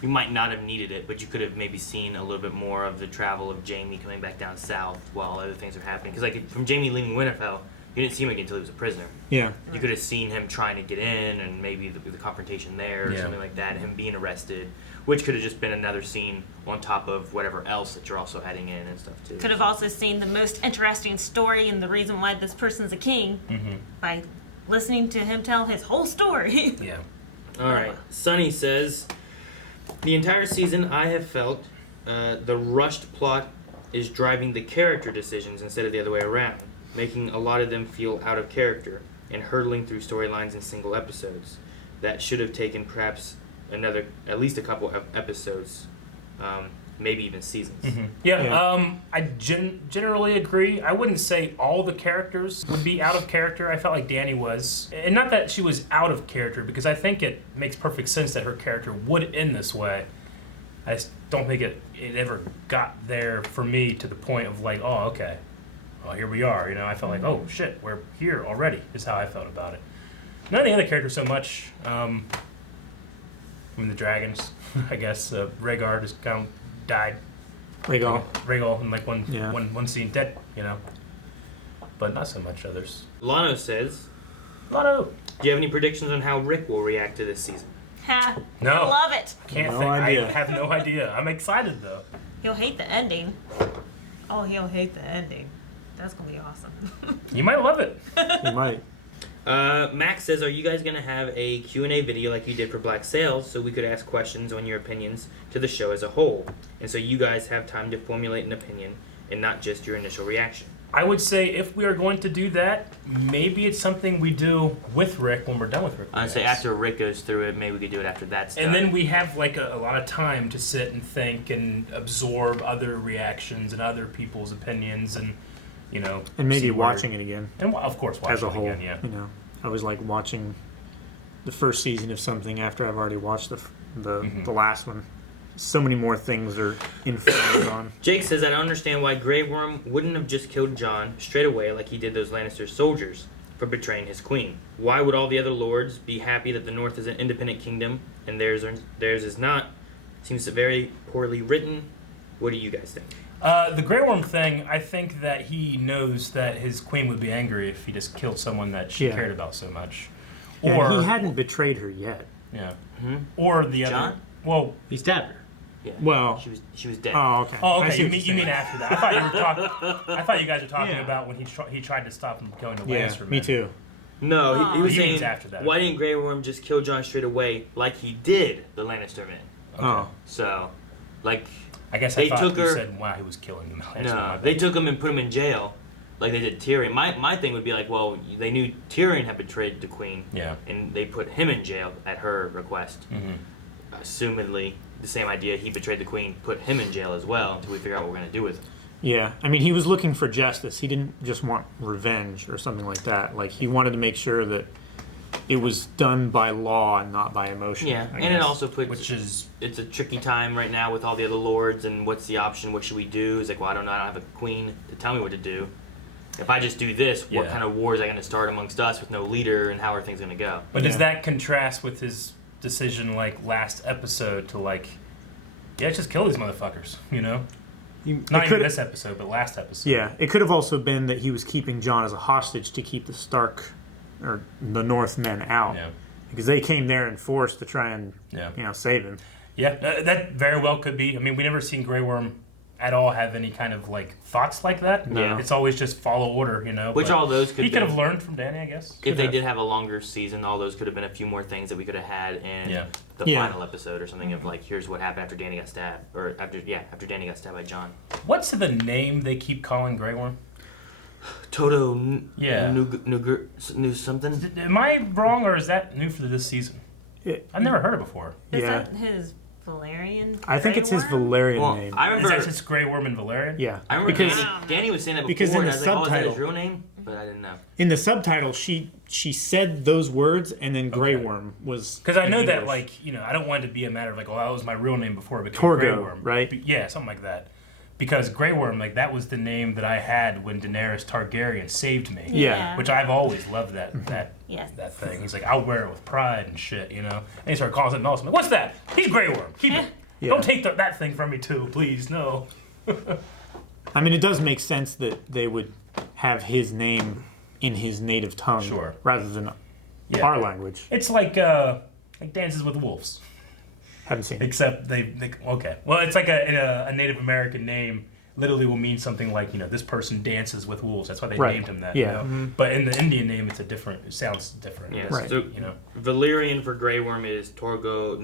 You might not have needed it, but you could have maybe seen a little bit more of the travel of Jaime coming back down south while other things are happening. Because like from Jaime leaving Winterfell You didn't see him again until he was a prisoner. Yeah. You could have seen him trying to get in, and maybe the confrontation there, or Yeah. something like that. Him being arrested, which could have just been another scene on top of whatever else that you're also adding in and stuff too. Could have also seen the most interesting story and the reason why this person's a king by listening to him tell his whole story. Yeah. All right. Sonny says, the entire season I have felt the rushed plot is driving the character decisions instead of the other way around, making a lot of them feel out of character and hurtling through storylines in single episodes that should have taken perhaps at least a couple of episodes, maybe even seasons. Yeah. I generally agree. I wouldn't say all the characters would be out of character. I felt like Dani was. And not that she was out of character, because I think it makes perfect sense that her character would end this way. I just don't think it ever got there for me to the point of like, oh, okay. Well, here we are. I felt like, oh, shit, we're here already, is how I felt about it. None of the other characters so much. The dragons, I guess. Rhaegar just kind of died. Rhaegal in like one scene, dead, But not so much others. Lano says, Lano, do you have any predictions on how Rick will react to this season? Ha! No. Love it. Can't No think. idea. I have no idea. I'm excited though. He'll hate the ending. Oh, he'll hate the ending. That's gonna be awesome. You might love it. You might. Max says, are you guys going to have a Q&A video like you did for Black Sails so we could ask questions on your opinions to the show as a whole, and so you guys have time to formulate an opinion and not just your initial reaction? I would say if we are going to do that, maybe it's something we do with Rick when we're done with Rick. I'd say after Rick goes through it, maybe we could do it after that's done. And then we have like a lot of time to sit and think and absorb other reactions and other people's opinions and, And maybe see where- watching it again. And of course watching as a it whole. again, yeah. I was like watching the first season of something after I've already watched the last one. So many more things are informed on. Jake says, I don't understand why Grey Worm wouldn't have just killed Jon straight away like he did those Lannister soldiers for betraying his queen. Why would all the other lords be happy that the North is an independent kingdom and theirs is not? Seems very poorly written. What do you guys think? The Grey Worm thing, I think that he knows that his queen would be angry if he just killed someone that she cared about so much. Yeah, Or he hadn't betrayed her yet. Yeah. Or the Jon? other. Well, he stabbed her. Yeah. Well, she was dead. Oh, okay. Oh, I okay. see You what mean, you're you mean saying. after that? I thought you guys were talking about when he tried to stop him going to Lannister. Me too. No, he was He means saying, after that. why didn't Grey Worm just kill Jon straight away like he did the Lannister men? Okay. Oh. So, like, I guess they I thought took you her. said, wow, he was killing them. No, they took him and put him in jail, like they did Tyrion. My thing would be like, well, they knew Tyrion had betrayed the queen, Yeah. and they put him in jail at her request. Assumedly, the same idea. He betrayed the queen, put him in jail as well until we figure out what we're gonna do with him. Yeah, I mean, he was looking for justice. He didn't just want revenge or something like that. Like, he wanted to make sure that it was done by law and not by emotion. Yeah, I and it guess. also puts it's a tricky time right now with all the other lords and what's the option? What should we do? It's like, well, I don't know. I don't have a queen to tell me what to do. If I just do this, what Yeah. kind of war is I going to start amongst us with no leader, and how are things going to go? But does that contrast with his decision, like, last episode to, like, just kill these motherfuckers, Not even this episode, but last episode. Yeah, it could have also been that he was keeping Jon as a hostage to keep the Stark or the Northmen out. Yeah. Because they came there in force to try and save him. Yeah, that very well could be. I mean, we never seen Grey Worm at all have any kind of like thoughts like that. No. It's always just follow order, Which but all those could he could be- have learned from Dany, I guess. If they did have a longer season, all those could have been a few more things that we could have had in the Yeah. final episode or something of like, here's what happened after Dany got stabbed, or after Dany got stabbed by Jon. What's the name they keep calling Grey Worm? Toto. Yeah. New something. Am I wrong, or is that new for this season? I've never heard it before. Is that his Valerian? I think it's his Grey Worm? Valerian name. I remember Is that just Grey Worm and Valerian? Yeah. I remember because Dany was saying that before, because in and the I was like, oh, is that his subtitle- real name? But I didn't know. in the subtitle, she said those words, and then Grey Worm was. Because I in know that, English. like, I don't want it to be a matter of like, oh, that was my real name before it became Grey Torgo, Worm. right? Yeah, something like that. Because Grey Worm, like, that was the name that I had when Daenerys Targaryen saved me. Yeah. Which I've always loved that Yes. that thing. He's like, I'll wear it with pride and shit, And he started calling something else. I'm like, what's that? He's Grey Worm. Keep it. Yeah. Don't take that thing from me too, please. No. I mean, it does make sense that they would have his name in his native tongue, Sure. rather than Yeah. our language. It's like Dances with Wolves. Haven't seen it. Except they okay. Well, it's like a Native American name. Literally will mean something like, this person dances with wolves. That's why they Right. named him that. Yeah. But in the Indian name, it sounds different. Yeah. Right. So Valyrian for Grey Worm is Torgo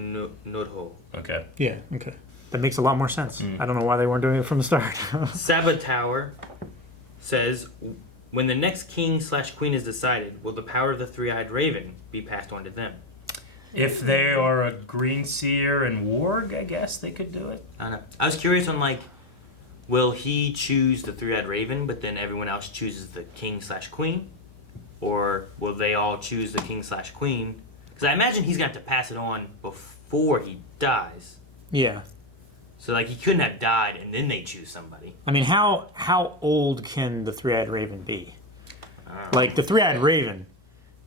Nodho. Okay. Yeah, okay. That makes a lot more sense. I don't know why they weren't doing it from the start. Sabatower says, when the next king/queen is decided, will the power of the three-eyed raven be passed on to them? If they are a green seer and warg, I guess they could do it. I don't know. I was curious on will he choose the three-eyed raven, but then everyone else chooses the king/queen, or will they all choose the king/queen? Because I imagine he's going to have to pass it on before he dies. Yeah. So he couldn't have died and then they choose somebody. I mean, how old can the three-eyed raven be? The The three-eyed raven,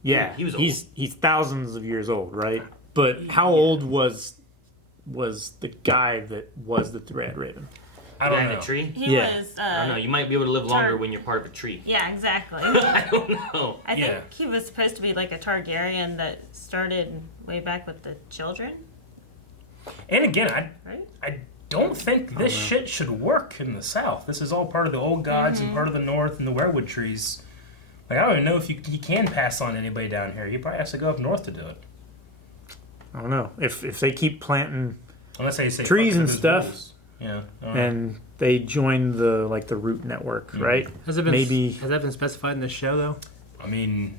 Yeah, he was old. he's thousands of years old, right? But how old was the guy that was the three-eyed raven? I don't in know. a tree? He was. I don't know. You might be able to live longer when you're part of a tree. Yeah, exactly. I don't know. I think he was supposed to be like a Targaryen that started way back with the children. And again, Right? I don't think this shit should work in the South. This is all part of the old gods and part of the North and the werewood trees. I don't even know if you can pass on anybody down here. You probably have to go up north to do it. I don't know. If they keep planting Unless they say trees fuck and those stuff, wolves. Yeah. I don't know. and they join the root network, right? Has it been Maybe has that been specified in this show though? I mean,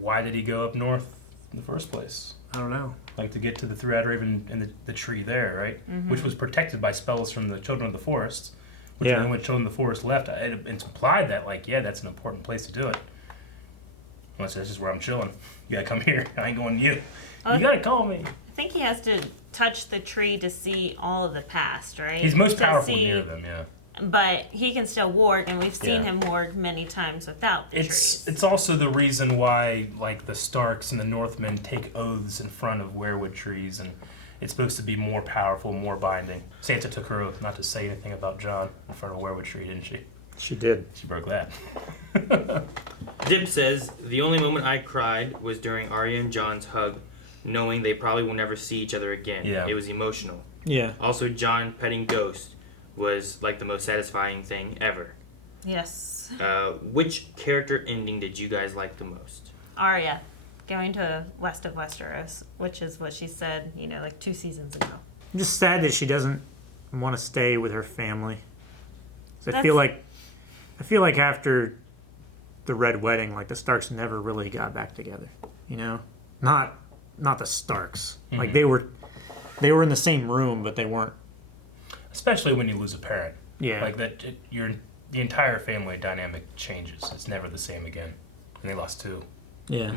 why did he go up north in the first place? I don't know. To get to the three-eyed raven and the tree there, right? Which was protected by spells from the Children of the Forest. Which Yeah. when Children of the Forest left, it's implied that, that's an important place to do it. Unless that's just where I'm chilling. You gotta come here. I ain't going to you. You gotta call me. I think he has to touch the tree to see all of the past, right? He's most To powerful see- near them, yeah. But he can still warg, and we've seen Yeah. him warg many times without the trees. It's also the reason why, the Starks and the Northmen take oaths in front of werewood trees, and it's supposed to be more powerful, more binding. Sansa took her oath not to say anything about Jon in front of a werewood tree, didn't she? she did. She broke that. Dip says, the only moment I cried was during Arya and Jon's hug, knowing they probably will never see each other again. Yeah. It was emotional. Yeah. Also, Jon petting Ghost was the most satisfying thing ever. Yes. Which character ending did you guys like the most? Arya, going to west of Westeros, which is what she said, 2 seasons ago. I'm just sad that she doesn't want to stay with her family. 'Cause I feel like after the Red Wedding, the Starks never really got back together. Not the Starks. Mhm. They were in the same room, but they weren't. Especially when you lose a parent. Yeah. The entire family dynamic changes. It's never the same again. And they lost 2. Yeah.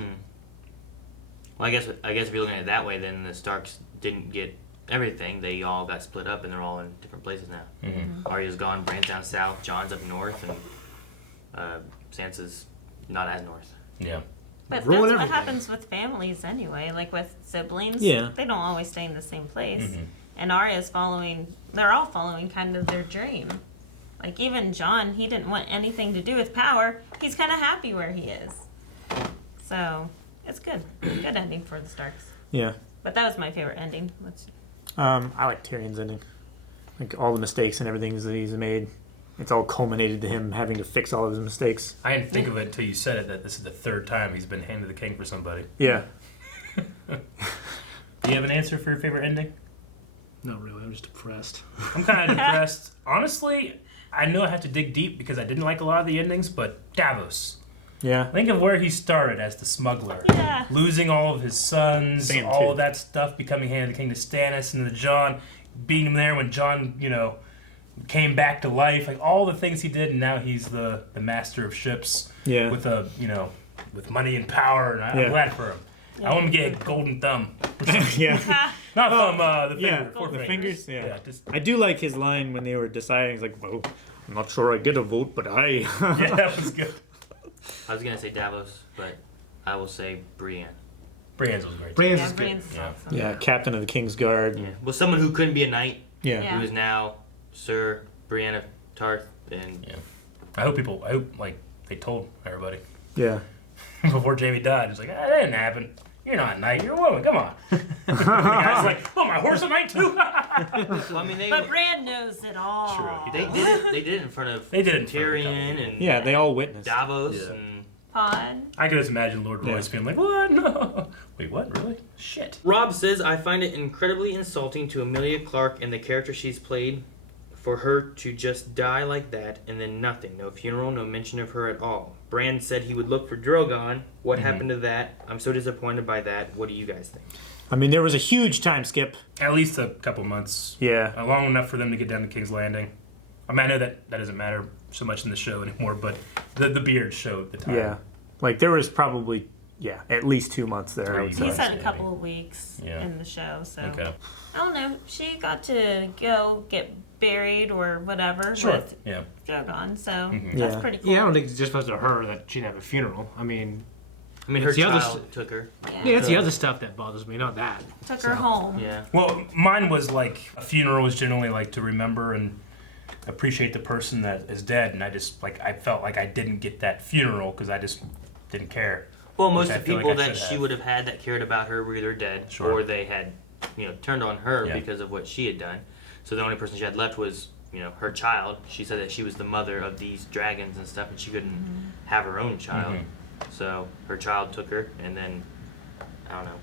Well, I guess if you're looking at it that way, then the Starks didn't get everything. They all got split up, and they're all in different places now. Arya's gone, Bran's down south, Jon's up north, and Sansa's not as north. Yeah. But Ruin that's what everything. happens with families anyway. With siblings, Yeah. they don't always stay in the same place. And Arya's they're all following kind of their dream. Even Jon, he didn't want anything to do with power. He's kind of happy where he is. So, it's good. Good ending for the Starks. Yeah. But that was my favorite ending. I like Tyrion's ending. All the mistakes and everything that he's made. It's all culminated to him having to fix all of his mistakes. I didn't think of it until you said it, that this is the 3rd time he's been handed the king for somebody. Yeah. Do you have an answer for your favorite ending? No, really. I'm just depressed. I'm kind of depressed. Honestly, I know I have to dig deep because I didn't like a lot of the endings, but Davos. Yeah. Think of where he started as the smuggler. Yeah. Losing all of his sons, Sam, all too. of that stuff, becoming hand of the king to Stannis and the Jon, beating him there when Jon, came back to life. All the things he did, and now he's the master of ships. Yeah. With with money and power, and I'm glad for him. I want him to get a golden thumb. Yeah. Not thumb, the finger. Yeah, Four the fingers. fingers. Yeah. just, I do like his line when they were deciding. He's like, "Well, I'm not sure I get a vote, but I." yeah, that was good. I was going to say Davos, but I will say Brienne. Brienne's was great. Brienne's Yeah, is good. Brienne's Yeah. awesome. Yeah, captain of the King's Guard. Yeah. Well, someone who couldn't be a knight, Yeah. Yeah. who is now Sir Brienne of Tarth, and Yeah. I hope they told everybody. Yeah. Before Jamie died, he's like, that didn't happen. You're not a knight, you're a woman, come on. The guy's like, oh, my horse a knight too? Well, I mean, But Bran knows it all. True. They did it in front of Tyrion and Yeah, they all witnessed. Davos and Pod. I could just imagine Lord Royce being like, what? No. Wait, what? Really? Shit. Rob says, I find it incredibly insulting to Emilia Clarke and the character she's played for her to just die like that and then nothing. No funeral, no mention of her at all. Bran said he would look for Drogon. What happened to that? I'm so disappointed by that. What do you guys think? I mean, there was a huge time skip. At least a couple months. Yeah. Long enough for them to get down to King's Landing. I mean, I know that doesn't matter so much in the show anymore, but the beard showed the time. Yeah. Like, there was probably, at least 2 months there, I would say. He said a couple of weeks in the show, so. Okay. I don't know. She got to go get buried or whatever with Drogon, so that's pretty cool. Yeah, I don't think it's just because of her that she didn't have a funeral. I mean, her it's the other child took her. Yeah, it's the other stuff that bothers me, not that. Took her home. Yeah. Well, mine was like, a funeral is generally like to remember and appreciate the person that is dead, and I just, like, I felt like I didn't get that funeral because I just didn't care. Well, most of the people that she would have had that cared about her were either dead or they had, turned on her because of what she had done. So the only person she had left was, her child. She said that she was the mother of these dragons and stuff, and she couldn't have her own child. So her child took her, and then, I don't know,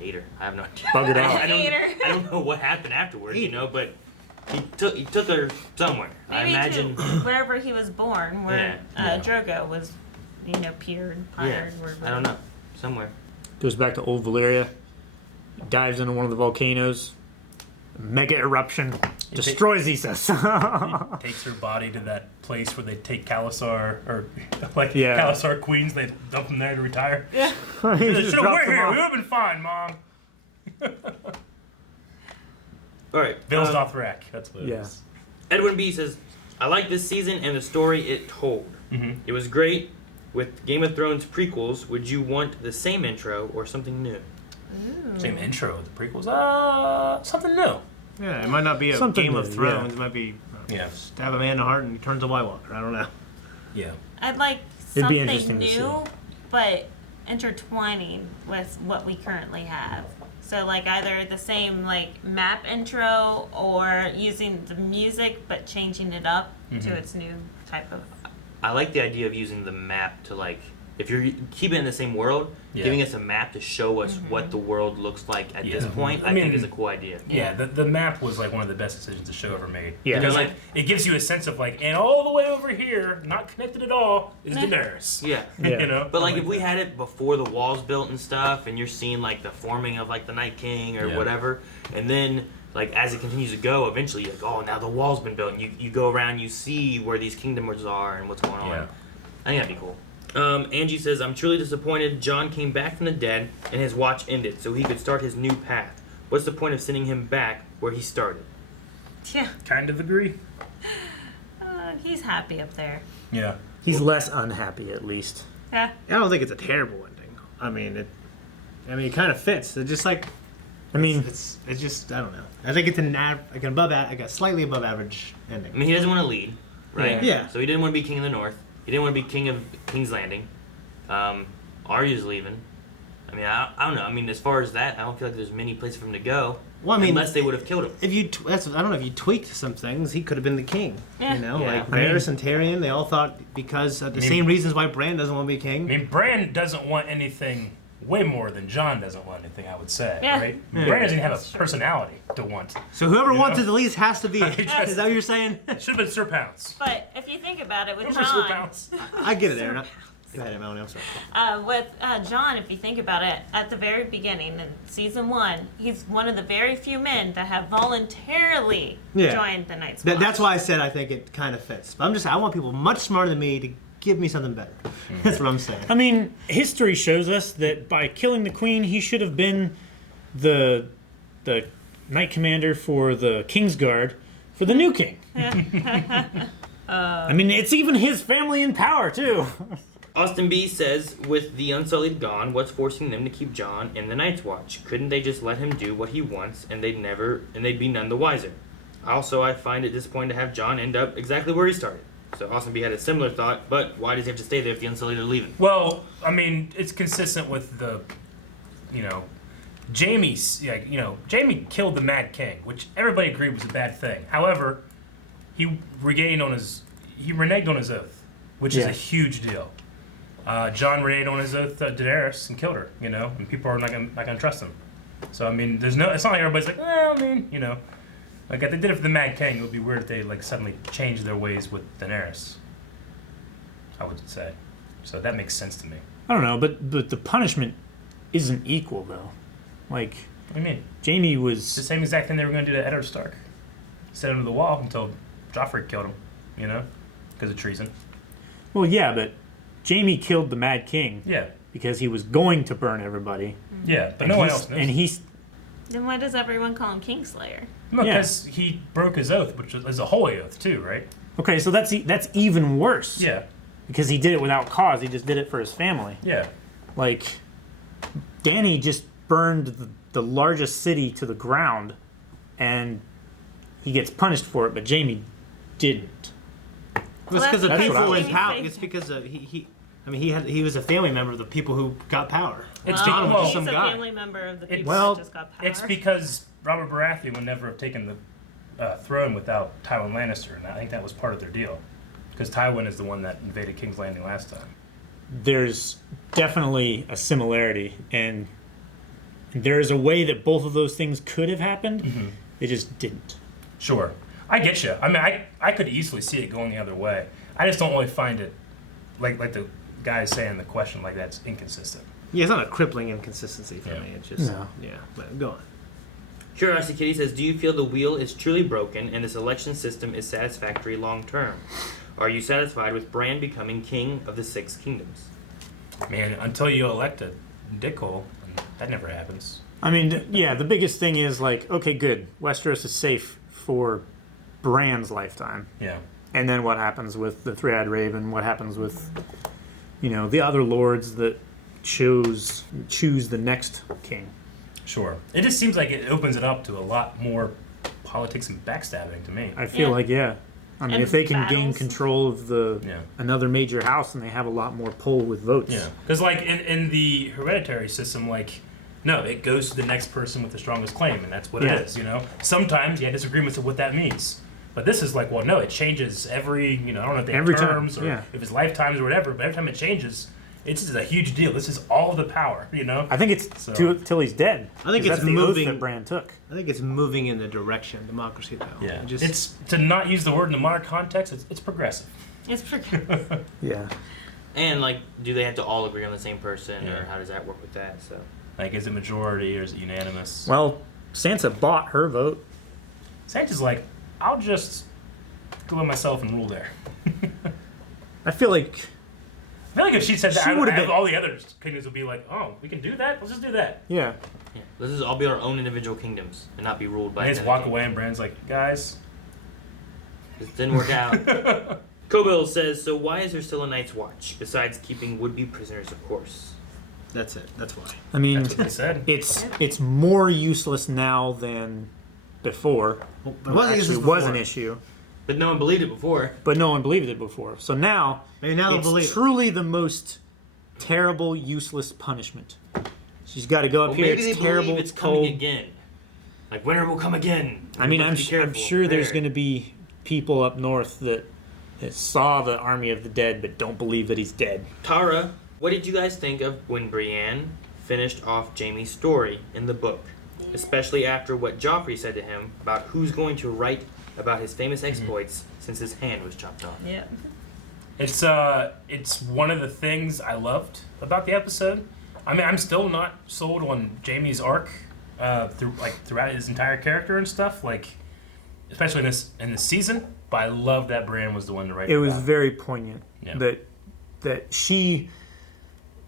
ate her. I have no idea. Buggered out. I don't know what happened afterwards, but he took her somewhere. Maybe I imagine to wherever he was born, where Drogo was, pired, wherever. I don't know. Somewhere. Goes back to old Valyria. Dives into one of the volcanoes. Mega eruption. Destroys Isis. Takes her body to that place where they take Khalasar, or Khalasar queens, they dump them there to retire. Yeah. We're here. We would have been fine, Mom. All right. Bill's Dothrak. That's what it is. Edwin B says, I like this season and the story it told. It was great. With Game of Thrones prequels, would you want the same intro or something new? Same intro with the prequels? Something new. Yeah, it might not be a Something Game of new, Thrones. It might be stab a man in the heart and he turns a White Walker. I don't know. Yeah. I'd like It'd be something interesting to new, but intertwining with what we currently have. So like either the same like map intro or using the music but changing it up to its new type of. I like the idea of using the map to if you're keeping it in the same world, giving us a map to show us what the world looks like at this point, I think is a cool idea. Yeah, the map was like one of the best decisions the show ever made. Yeah. Because it gives you a sense of and all the way over here, not connected at all, is Daenerys. Yeah. But if we had it before the walls built and stuff, and you're seeing the forming of the Night King or whatever, and then as it continues to go, eventually you're now the wall's been built, and you go around, you see where these kingdoms are and what's going on. Yeah. I think that'd be cool. Angie says, I'm truly disappointed Jon came back from the dead and his watch ended so he could start his new path. What's the point of sending him back where he started? Yeah. Kind of agree. He's happy up there. Yeah. He's less unhappy, at least. Yeah. I don't think it's a terrible ending. I mean, it kind of fits. It's just it's just I don't know. I think it's a slightly above average ending. I mean, he doesn't want to lead, right? Yeah. So he didn't want to be king of the North. He didn't want to be king of King's Landing. Arya's leaving. I mean, I don't know. I mean, as far as that, I don't feel like there's many places for him to go. Well, I mean, unless they would have killed him. I don't know if you tweaked some things, he could have been the king. Yeah. Varys and Tyrion, they all thought because of the same reasons why Bran doesn't want to be king. I mean, Bran doesn't want anything way more than Jon doesn't want anything, I would say, right? Yeah. Bran doesn't have a personality to want. So whoever wants it the least has to be it. Is that what you're saying? Should have been Sir Pounce. But if you think about it, with Remember Sir Jon, Pounce? I get it, Aaron. Go ahead, Melanie, I'm sorry. with Jon, if you think about it, at the very beginning in season 1, he's one of the very few men that have voluntarily joined the Night's Watch. That's why I said I think it kind of fits. But I want people much smarter than me to give me something better. That's what I'm saying. I mean, history shows us that by killing the queen, he should have been the knight commander for the Kingsguard for the new king. I mean, it's even his family in power, too. Austin B says, with the Unsullied gone, what's forcing them to keep Jon in the Night's Watch? Couldn't they just let him do what he wants and they'd be none the wiser? Also, I find it disappointing to have Jon end up exactly where he started. So Austin B had a similar thought, but why does he have to stay there if the Unsullied are leaving? Well, I mean, it's consistent with the, Jamie killed the Mad King, which everybody agreed was a bad thing. However, he reneged on his oath, which is a huge deal. John reneged on his oath to Daenerys and killed her, and people are not gonna trust him. So I mean, it's not like everybody's like, well, I mean, like if they did it for the Mad King, it would be weird if they like suddenly changed their ways with Daenerys. I would say, so that makes sense to me. I don't know, but the punishment isn't equal though. Like, what do you mean? Jamie was It's the same exact thing they were going to do to Eddard Stark. Set him to the wall until Joffrey killed him, because of treason. Well, yeah, but Jamie killed the Mad King. Yeah. Because he was going to burn everybody. Yeah, but no one else knows. And he's... Then why does everyone call him Kingslayer? No, because he broke his oath, which is a holy oath too, right? Okay, so that's even worse. Yeah. Because he did it without cause. He just did it for his family. Yeah. Like, Dany just burned the largest city to the ground, and he gets punished for it, but Jamie didn't. Well, it's because of people in power. It's because of he was a family member of the people who got power. He's a family member of the people who just got power. It's because Robert Baratheon would never have taken the throne without Tywin Lannister, and I think that was part of their deal. Because Tywin is the one that invaded King's Landing last time. There's definitely a similarity, and there is a way that both of those things could have happened. Mm-hmm. They just didn't. Sure. I get you. I mean, I could easily see it going the other way. I just don't really find it, like the guy saying in the question, like that's inconsistent. Yeah, it's not a crippling inconsistency for me. It's just, but go on. Curiosity Kitty says, do you feel the wheel is truly broken and this election system is satisfactory long term? Are you satisfied with Bran becoming king of the Six Kingdoms? Man, until you elect a dickhole, that never happens. I mean, yeah, the biggest thing is like, okay, good. Westeros is safe for Bran's lifetime. Yeah. And then what happens with the Three-Eyed Raven? What happens with, the other lords that choose the next king? Sure. It just seems like it opens it up to a lot more politics and backstabbing to me. I feel like, I mean, And if they can gain battles. control of another major house, then they have a lot more pull with votes. Yeah. Because, like, in the hereditary system, like, no, it goes to the next person with the strongest claim, and that's what it is, Sometimes you have disagreements of what that means. But this is like, well, no, it changes every, I don't know if they have terms or if it's lifetimes or whatever, but every time it changes, it's just a huge deal. This is all the power, I think it's till he's dead. I think it's that's the moving. oath that Bran took. I think it's moving in the direction of democracy, though. Yeah. It's to not use the word in the modern context. It's progressive. It's progressive. Yeah. And like, do they have to all agree on the same person, or how does that work with that? So, like, is it majority or is it unanimous? Well, Sansa bought her vote. Sansa's like, I'll just go by myself and rule there. I feel like if she said that, She I would've would have been- all the other kingdoms would be like, oh, we can do that? Let's just do that. Yeah. let's just all be our own individual kingdoms and not be ruled by. And they just walk away and Bran's like, guys. This didn't work out. Kobil says, so why is there still a Night's Watch, besides keeping would-be prisoners, of course? That's it. That's why. I mean, That's what they said. it's more useless now than before. But it wasn't useless It was an before. issue. But no one believed it before. But no one believed it before. So now, Maybe now they'll it's believe it. truly the most terrible, useless punishment. She's got to go up Well, here. maybe It's they terrible. believe it's It's coming cold. again. Like, winter will come again. I mean, We I'm must be careful. sure there's There. going to be people up north that saw the army of the dead but don't believe that he's dead. Tara, what did you guys think of when Brienne finished off Jaime's story in the book? Especially after what Joffrey said to him about who's going to write about his famous exploits since his hand was chopped off. Yeah. It's one of the things I loved about the episode. I mean, I'm still not sold on Jaime's arc throughout his entire character and stuff, like especially in this season. But I love that Bran was the one to write. It was very poignant that she,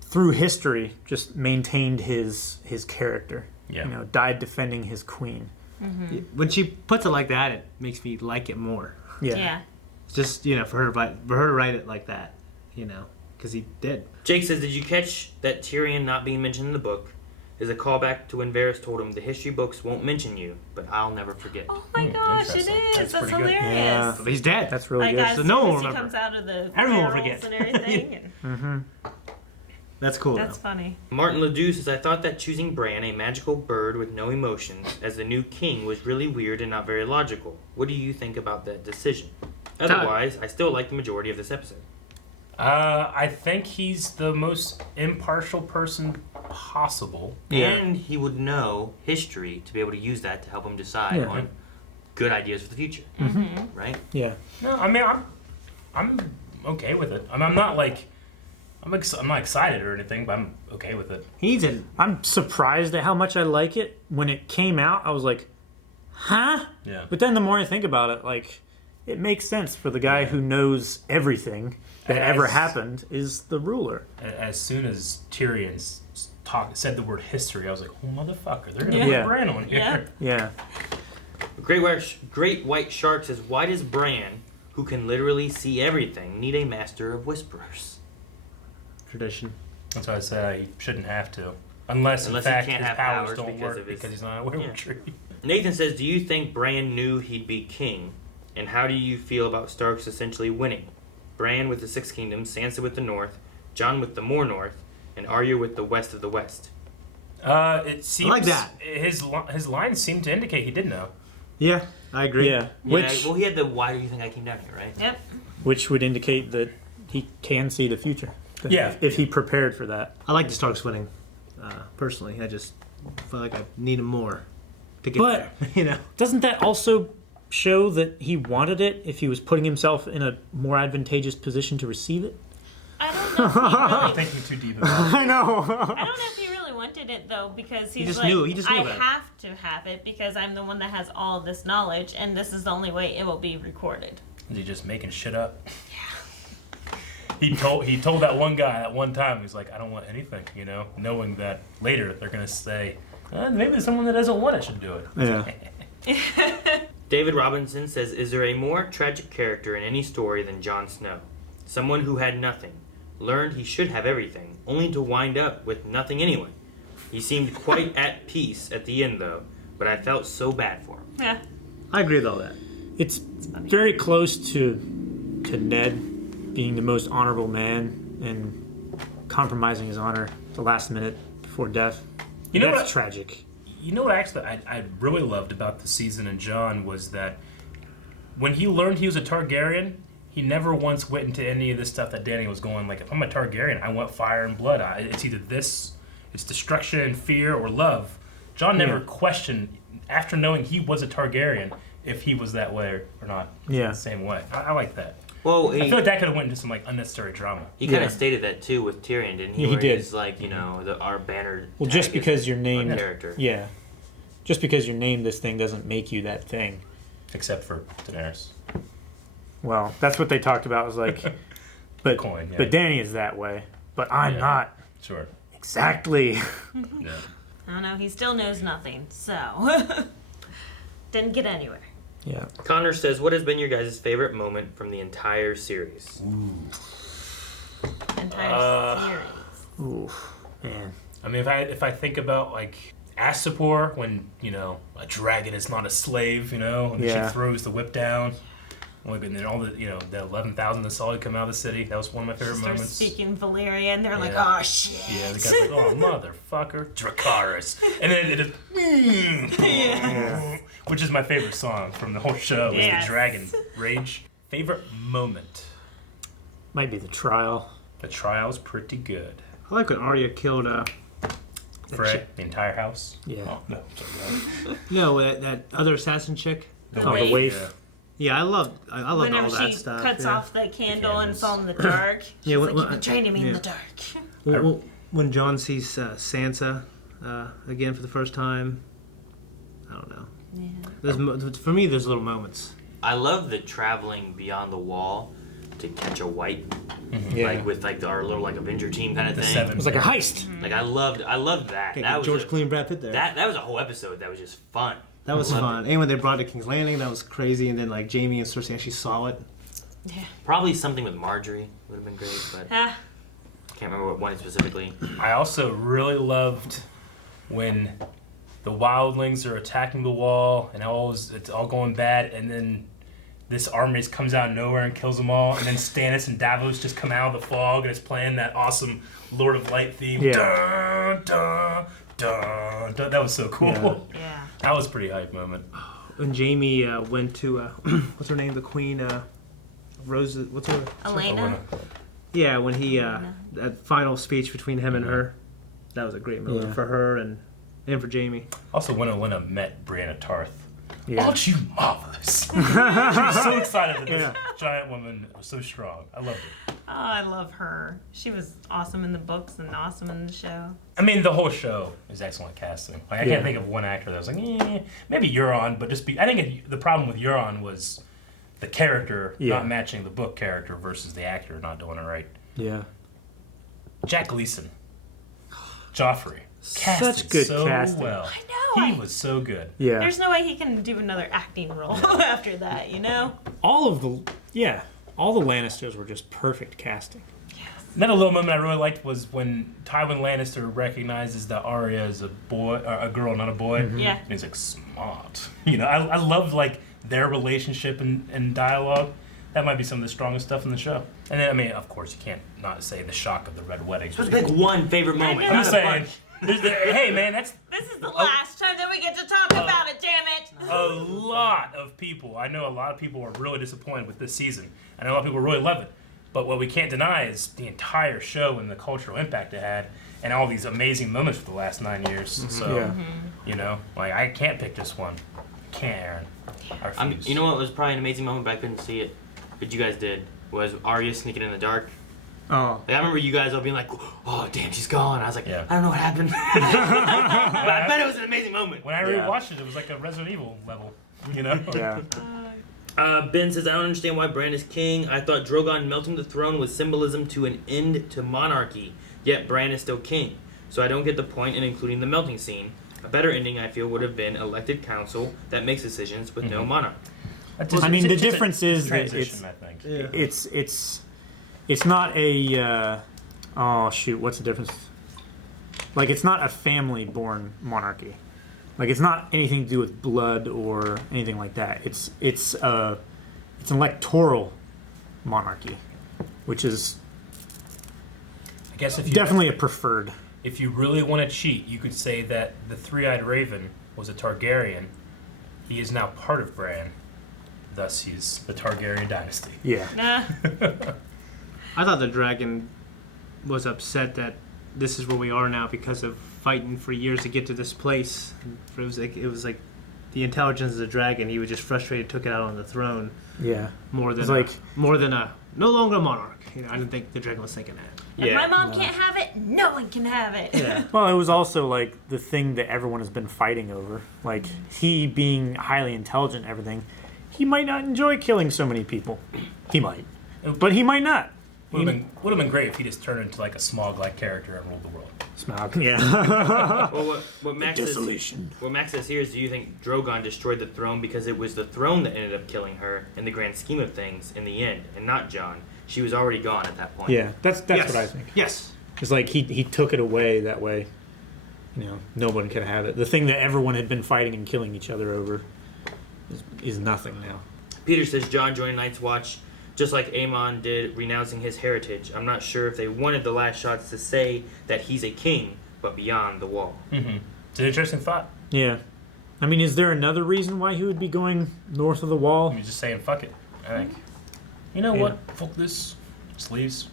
through history, just maintained his character. Yeah. Died defending his queen. Mm-hmm. When she puts it like that, it makes me like it more. Yeah. It's just for her to write it like that, because he did. Jake says, did you catch that Tyrion not being mentioned in the book? is a callback to when Varys told him, "The history books won't mention you, but I'll never forget." Oh my gosh, it is. That's hilarious. Yeah. But he's dead. That's really Like, good. as So no soon one as he remember. comes out of the Everyone will barrels forget. and everything. and That's cool. that's funny. Martin Ledoux says, "I thought that choosing Bran, a magical bird with no emotions, as the new king was really weird and not very logical. What do you think about that decision? Otherwise, I still like the majority of this episode." I think he's the most impartial person possible. And he would know history to be able to use that to help him decide Yeah. on good ideas for the future. Mm-hmm. Right? Yeah. No, I mean I'm okay with it. I'm not like I'm not excited or anything, but I'm okay with it. I'm surprised at how much I like it. When it came out, I was like, huh? Yeah. But then the more I think about it, like, it makes sense for the guy who knows everything that ever happened is the ruler. As soon as Tyrion said the word history, I was like, oh motherfucker, they're gonna Yeah. put Bran on here. Yeah. Great White Shark says, "Why does Bran, who can literally see everything, need a master of whisperers?" Tradition. That's why I say he shouldn't have to, unless in he fact can't his have powers powers don't because work of his- because he's not a werewolf Yeah. tree. Nathan says, "Do you think Bran knew he'd be king? And how do you feel about Starks essentially winning? Bran with the Six Kingdoms, Sansa with the North, Jon with the more North, and Arya with the West of the West." It seems like that. His lines seem to indicate he did know. Yeah, I agree. Yeah. Well, he had the "Why do you think I came down here?" Right? Yep. Which would indicate that he can see the future. Yeah. If he prepared for that. I like the Starks winning. Personally, I just feel like I need him more to get But, there. You know, doesn't that also show that he wanted it if he was putting himself in a more advantageous position to receive it? I don't know if he really I'm thinking too deep about it. I know. I don't know if he really wanted it though, because he's just like, knew- he just knew I about it. have to have it because I'm the one that has all of this knowledge, and this is the only way it will be recorded. Is he just making shit up? He told that one guy at one time, he's like, I don't want anything, you know, knowing that later they're gonna say, maybe someone that doesn't want it should do it. Yeah. David Robinson says, "Is there a more tragic character in any story than Jon Snow? Someone who had nothing, learned he should have everything, only to wind up with nothing anyway. He seemed quite at peace at the end, though, but I felt so bad for him." Yeah. I agree with all that. It's very close to Ned being the most honorable man and compromising his honor the last minute before death. You know That's what? tragic. You know what actually I really loved about the season in Jon was that when he learned he was a Targaryen, he never once went into any of this stuff that Dany was going, like, if I'm a Targaryen, I want fire and blood. It's either this, it's destruction and fear, or love. Jon never questioned, after knowing he was a Targaryen, if he was that way or not. Yeah. The same way. I like that. Well, I feel like that could have went into some like unnecessary drama. He kind of stated that too with Tyrion, didn't he? Yeah, he Where did. He's like, you know, our banner. Well, just tag is because you're our named, character. yeah, just because you're named this thing doesn't make you that thing. Except for Daenerys. Well, that's what they talked about. Was like, but Coin, yeah. but Dany is that way, but I'm Yeah. not. Sure. Exactly. Yeah. I don't know. He still knows nothing, so didn't get anywhere. Yeah. Connor says, "What has been your guys' favorite moment from the entire series?" Entire series. Ooh, man. I mean, if I think about like Astapor, when you know a dragon is not a slave, you know, and Yeah. she throws the whip down, like, and then all the the 11,000 that saw it come out of the city. That was one of my favorite Starts moments. speaking Valyrian. They're like, Yeah. oh shit. Yeah, the guy's like, oh motherfucker, Dracarys, and then it just, which is my favorite song from the whole show. Is Yes. the dragon rage. Favorite moment. Might be the trial. The trial's pretty good. I like when Arya killed Fred, the entire house. Yeah. Oh, no, sorry, no that other assassin chick. the Oh, the waif. Yeah. Yeah, I loved all Whenever that she stuff. cuts yeah. off the candle and it's all in the dark, she's Yeah, like, when- you've been training me in yeah. the dark. When Jon sees Sansa again for the first time, I don't know. Yeah. For me, there's little moments. I love the traveling beyond the wall to catch a white, Yeah. like with like our little like Avenger team kind of The thing. seven. It was like a heist. Like I loved that. Okay, That was George a- Clooney, Brad Pitt there. that was a whole episode that was just fun. That was Loved fun. it. And when they brought it to King's Landing, that was crazy. And then like Jamie and Cersei actually saw it. Yeah. Probably something with Marjorie would have been great, but Ah, can't remember what one specifically. I also really loved when the wildlings are attacking the wall and it's all going bad, and then this army just comes out of nowhere and kills them all, and then Stannis and Davos just come out of the fog and it's playing that awesome Lord of Light theme. Yeah. Dun, dun, dun, dun. That was so cool. Yeah. That was a pretty hype moment. When Jamie went to what's her name, the Queen, Rose. What's her? Elena. Yeah, when he that final speech between him and her, that was a great moment for her and for Jamie. Also, when Elena met Brianna Tarth. Yeah. Aren't you marvelous? She was so excited that this giant woman was so strong. I loved it. Oh, I love her. She was awesome in the books and awesome in the show. I mean, the whole show is excellent casting. Like, I can't think of one actor that was like, maybe Euron, but I think the problem with Euron was the character not matching the book character versus the actor not doing it right. Yeah. Jack Gleason, Joffrey, such good so casting. Well. I know. He was so good. Yeah. There's no way he can do another acting role after that, you know? All the Lannisters were just perfect casting. Another little moment I really liked was when Tywin Lannister recognizes that Arya is a boy, or a girl, not a boy. Mm-hmm. Yeah. And he's like, smart. You know, I love like their relationship and dialogue. That might be some of the strongest stuff in the show. And then, I mean, of course, you can't not say the shock of the Red Wedding. Just pick one favorite moment. I'm Not just a saying. bunch. Hey, man, This is the last time that we get to talk about it, damn it! a lot of people. I know a lot of people are really disappointed with this season. I know a lot of people really love it. But what we can't deny is the entire show and the cultural impact it had, and all these amazing moments for the last 9 years. Mm-hmm. So, you know, like I can't pick just one. I can't, Aaron. I refuse. You know what was probably an amazing moment, but I couldn't see it. But you guys did. Was Arya sneaking in the dark? Oh. Like, I remember you guys all being like, "Oh, damn, she's gone." I was like, Yeah. "I don't know what happened," but I bet it was an amazing moment. When I rewatched it, it was like a Resident Evil level. You know? Yeah. Ben says, "I don't understand why Bran is king. I thought Drogon melting the throne was symbolism to an end to monarchy. Yet Bran is still king. So I don't get the point in including the melting scene. A better ending, I feel, would have been elected council that makes decisions with no monarch." I mean, the difference is that I think. it's not a oh shoot, what's the difference? Like, it's not a family-born monarchy. Like, it's not anything to do with blood or anything like that. It's an electoral monarchy, which is I guess if you definitely a preferred. If you really want to cheat, you could say that the three-eyed raven was a Targaryen. He is now part of Bran. Thus, he's the Targaryen dynasty. Yeah. Nah. I thought the dragon was upset that this is where we are now because of fighting for years to get to this place. It was like the intelligence of the dragon. He was just frustrated, took it out on the throne. Yeah. More than no longer a monarch. You know, I didn't think the dragon was thinking that. If my mom can't have it, no one can have it. Yeah. Well, it was also like the thing that everyone has been fighting over. Like, he being highly intelligent and everything, he might not enjoy killing so many people. He might, but he might not. Would have been great if he just turned into like a Smaug-like character and ruled the world. Smaug, yeah. Well, what Max says here is, do you think Drogon destroyed the throne because it was the throne that ended up killing her in the grand scheme of things in the end, and not Jon? She was already gone at that point. Yeah, that's what I think. Yes. It's like he took it away that way. You know, no one could have it. The thing that everyone had been fighting and killing each other over is nothing now. Peter says Jon joined Night's Watch just like Aemon did, renouncing his heritage. I'm not sure if they wanted the last shots to say that he's a king, but beyond the wall. Mm-hmm. It's an interesting thought. Yeah. I mean, is there another reason why he would be going north of the wall? He's just saying, fuck it, I think. You know what? Fuck this. Just leaves.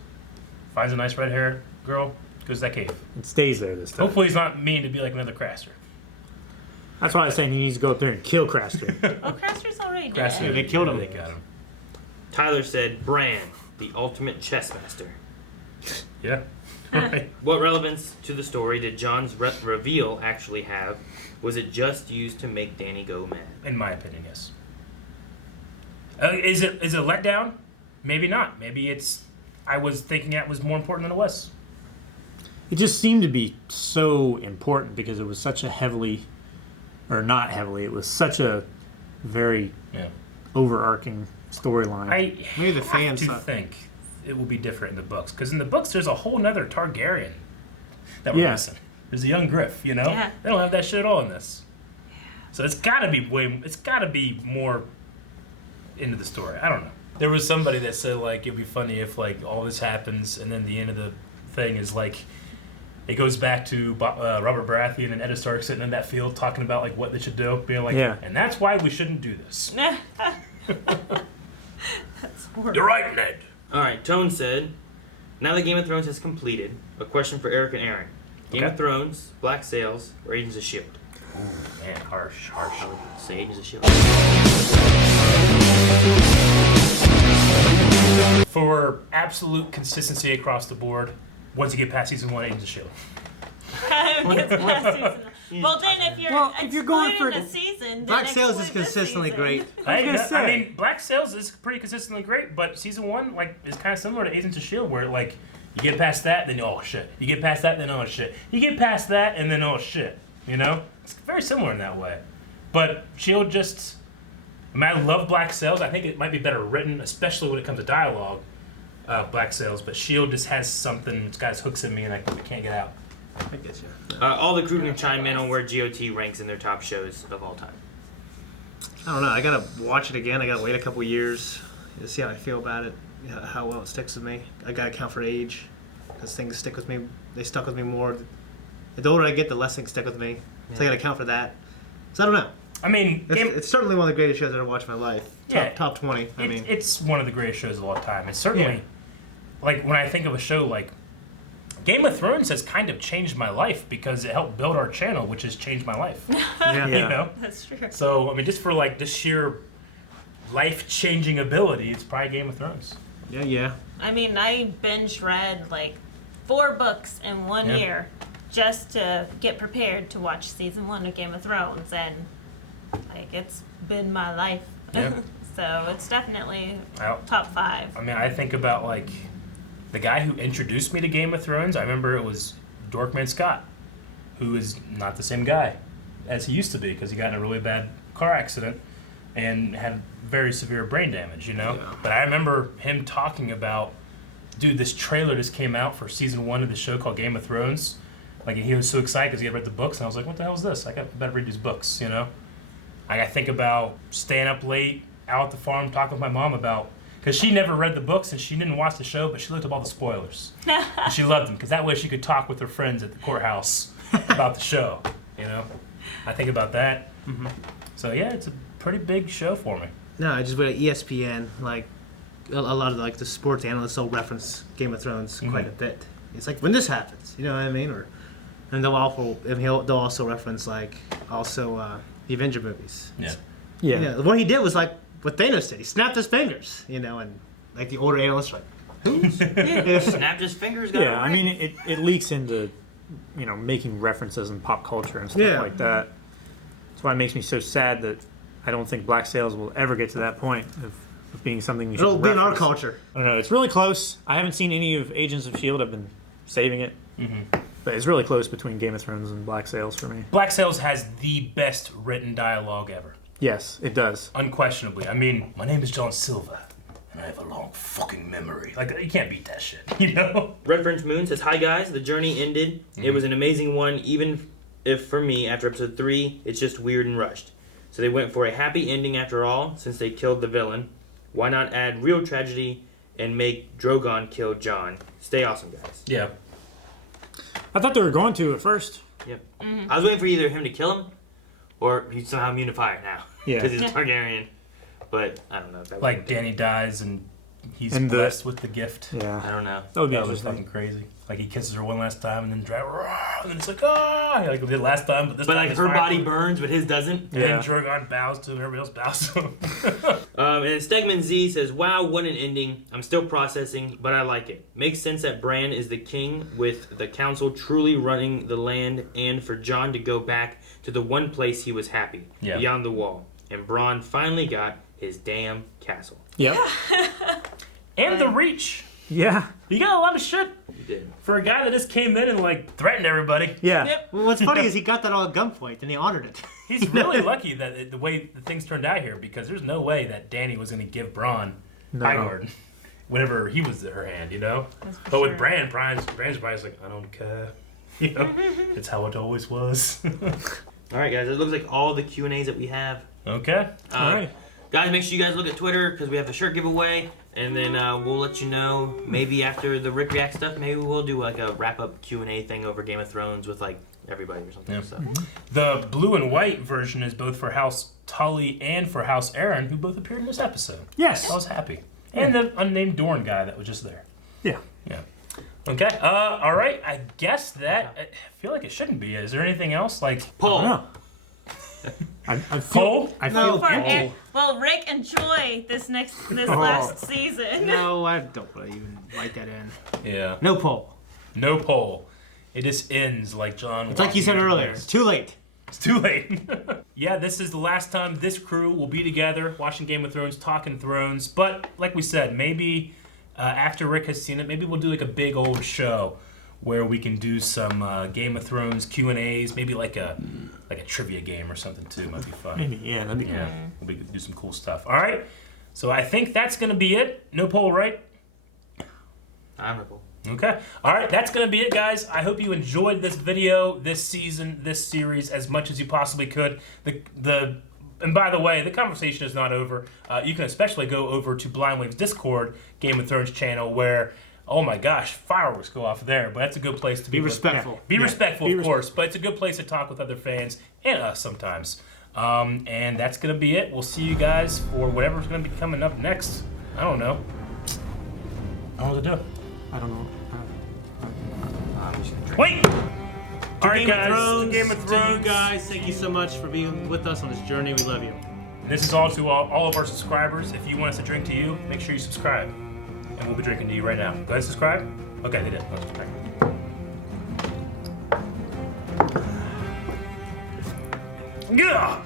Finds a nice red hair girl. Goes to that cave. It stays there this time. Hopefully he's not mean to be like another Craster. That's why I was saying he needs to go up there and kill Craster. Oh, Craster's already dead. Craster, they killed him. They got him. Tyler said, Bran, the ultimate chess master. Yeah. Right. What relevance to the story did Jon's reveal actually have? Was it just used to make Dany go mad? In my opinion, yes. Is it a letdown? Maybe not. Maybe it's... I was thinking it was more important than it was. It just seemed to be so important because it was such a heavily... Or not heavily. It was such a very overarching storyline. Maybe the fans think it will be different in the books. Because in the books, there's a whole nother Targaryen that we're missing. There's a young Griff, you know? Yeah. They don't have that shit at all in this. So it's gotta be more into the story. I don't know. There was somebody that said, like, it'd be funny if, like, all this happens and then the end of the thing is, like, it goes back to Robert Baratheon and Eddard Stark sitting in that field talking about, like, what they should do. Being like, and that's why we shouldn't do this. That's horrible. You're right, Ned. All right, Tone said, now that Game of Thrones has completed, a question for Eric and Aaron. Game of Thrones, Black Sails, or Agents of S.H.I.E.L.D.? Ooh, man, harsh. I would say Agents of S.H.I.E.L.D. For absolute consistency across the board, once you get past season 1, Agents of S.H.I.E.L.D. Well, then if you're going for the season, then Black Sails is exclude this consistently season. great. I mean, Black Sails is pretty consistently great, but season 1 like is kind of similar to Agents of S.H.I.E.L.D., where like you get past that, then oh shit. You get past that, then oh shit. You get past that, and then oh shit. You know, it's very similar in that way. But S.H.I.E.L.D. just, I mean, I love Black Sails. I think it might be better written, especially when it comes to dialogue. Black Sails, but S.H.I.E.L.D. just has something. It's got its hooks in me, and I can't get out. I get you. All the crew can chime in on where GOT ranks in their top shows of all time. I don't know. I gotta watch it again. I gotta wait a couple years to see how I feel about it, how well it sticks with me. I gotta account for age, because things stick with me. They stuck with me more. The older I get, the less things stick with me. So I gotta account for that. So I don't know. I mean, it's certainly one of the greatest shows I've ever watched in my life. Top 20. It's one of the greatest shows of all time. It's certainly, like, when I think of a show like Game of Thrones has kind of changed my life because it helped build our channel, which has changed my life. You know? That's true. So, I mean, just for, like, just sheer life-changing ability, it's probably Game of Thrones. Yeah. I mean, I binge read, like, 4 books in 1 year just to get prepared to watch season 1 of Game of Thrones, and, like, it's been my life. Yeah. So it's definitely top 5. I mean, I think about, like, the guy who introduced me to Game of Thrones. I remember it was Dorkman Scott, who is not the same guy as he used to be because he got in a really bad car accident and had very severe brain damage, you know? But I remember him talking about, dude, this trailer just came out for season 1 of the show called Game of Thrones. Like, he was so excited because he had read the books, and I was like, what the hell is this? I better read these books, you know? I think about staying up late out at the farm talking with my mom about, because she never read the books and she didn't watch the show, but she looked up all the spoilers. And she loved them, because that way she could talk with her friends at the courthouse about the show, you know? I think about that. Mm-hmm. So, yeah, it's a pretty big show for me. No, I just went to ESPN, like, a lot of, like, the sports analysts will reference Game of Thrones quite a bit. It's like, when this happens, you know what I mean? And they'll also reference, like, the Avenger movies. Yeah. You know, what he did was, like, what Thanos did. He snapped his fingers, you know, and like the older analysts were like, snapped his fingers. Yeah, I mean, it leaks into, you know, making references in pop culture and stuff like that. That's why it makes me so sad that I don't think Black Sails will ever get to that point of being something you should It'll be in our reference. culture. I don't know. It's really close. I haven't seen any of Agents of S.H.I.E.L.D. I've been saving it. But it's really close between Game of Thrones and Black Sails for me. Black Sails has the best written dialogue ever. Yes, it does. Unquestionably. I mean, my name is John Silver, and I have a long fucking memory. Like, you can't beat that shit, you know? Red French Moon says, hi guys, the journey ended. It was an amazing one, even if for me, after episode 3, it's just weird and rushed. So they went for a happy ending after all, since they killed the villain. Why not add real tragedy and make Drogon kill Jon? Stay awesome, guys. Yeah. I thought they were going to at first. Yep. I was waiting for either him to kill him, or he's somehow immune to fire now. Yeah. Because he's a Targaryen. But I don't know if that was Like, Danny dies and he's And blessed with the gift. Yeah. I don't know. That would be was interesting. fucking crazy. Like, he kisses her one last time and then drive her, and then it's like, ah! Like we did last time, but this But time like it's her fire. body burns, but his doesn't. And then Drogon bows to him, everybody else bows to him. And Stegman Z says, wow, what an ending. I'm still processing, but I like it. Makes sense that Bran is the king with the council truly running the land, and for Jon to go back to the one place he was happy, beyond the wall. And Bronn finally got his damn castle. Yep. And the Reach. Yeah. You got a lot of shit. You did. For a guy that just came in and, like, threatened everybody. Yeah. Yep. Well, what's funny is he got that all at gunpoint and he honored it. He's really lucky that the way the things turned out here, because there's no way that Danny was going to give Bronn Highgarden whenever he was her hand, you know? But with Bran, Bran's probably like, I don't care. Yep. It's how it always was. All right, guys. It looks like all the Q&As that we have. Okay. All right. Guys, make sure you guys look at Twitter because we have a shirt giveaway, and then we'll let you know maybe after the Rick React stuff, maybe we'll do like a wrap-up Q&A thing over Game of Thrones with like everybody or something. Yeah. So. The blue and white version is both for House Tully and for House Aaron, who both appeared in this episode. Yes. I was happy. And the unnamed Dorn guy that was just there. Yeah. Yeah. Okay. All right. I guess that I feel like it shouldn't be. Is there anything else? Like Paul. No. I feel. Well, Rick, enjoy this last season. No, I don't really even write that in. Yeah. No poll. No poll. It just ends like John. It's like you said earlier. It's too late. It's too late. Yeah, this is the last time this crew will be together watching Game of Thrones, talking Thrones. But like we said, maybe after Rick has seen it, maybe we'll do like a big old show where we can do some Game of Thrones Q&As, maybe like a trivia game or something too. Might be fun. Maybe, yeah, that'd be cool. We could do some cool stuff. All right, so I think that's gonna be it. No poll, right? I'm a poll. Okay. All right, that's going to be it, guys. I hope you enjoyed this video, this season, this series as much as you possibly could. And by the way, the conversation is not over. You can especially go over to Blind Wave's Discord, Game of Thrones channel, where, oh my gosh, fireworks go off there. But that's a good place to be respectful. Be respectful, of course, but it's a good place to talk with other fans and us sometimes. And that's going to be it. We'll see you guys for whatever's going to be coming up next. I don't know. I don't know what to do. I don't know. Wait! All right, guys. Game of Thrones. To you guys, thank you so much for being with us on this journey. We love you. This is all to all of our subscribers. If you want us to drink to you, make sure you subscribe. And we'll be drinking to you right now. Go ahead and subscribe. Okay, they did. Let's subscribe. Yeah!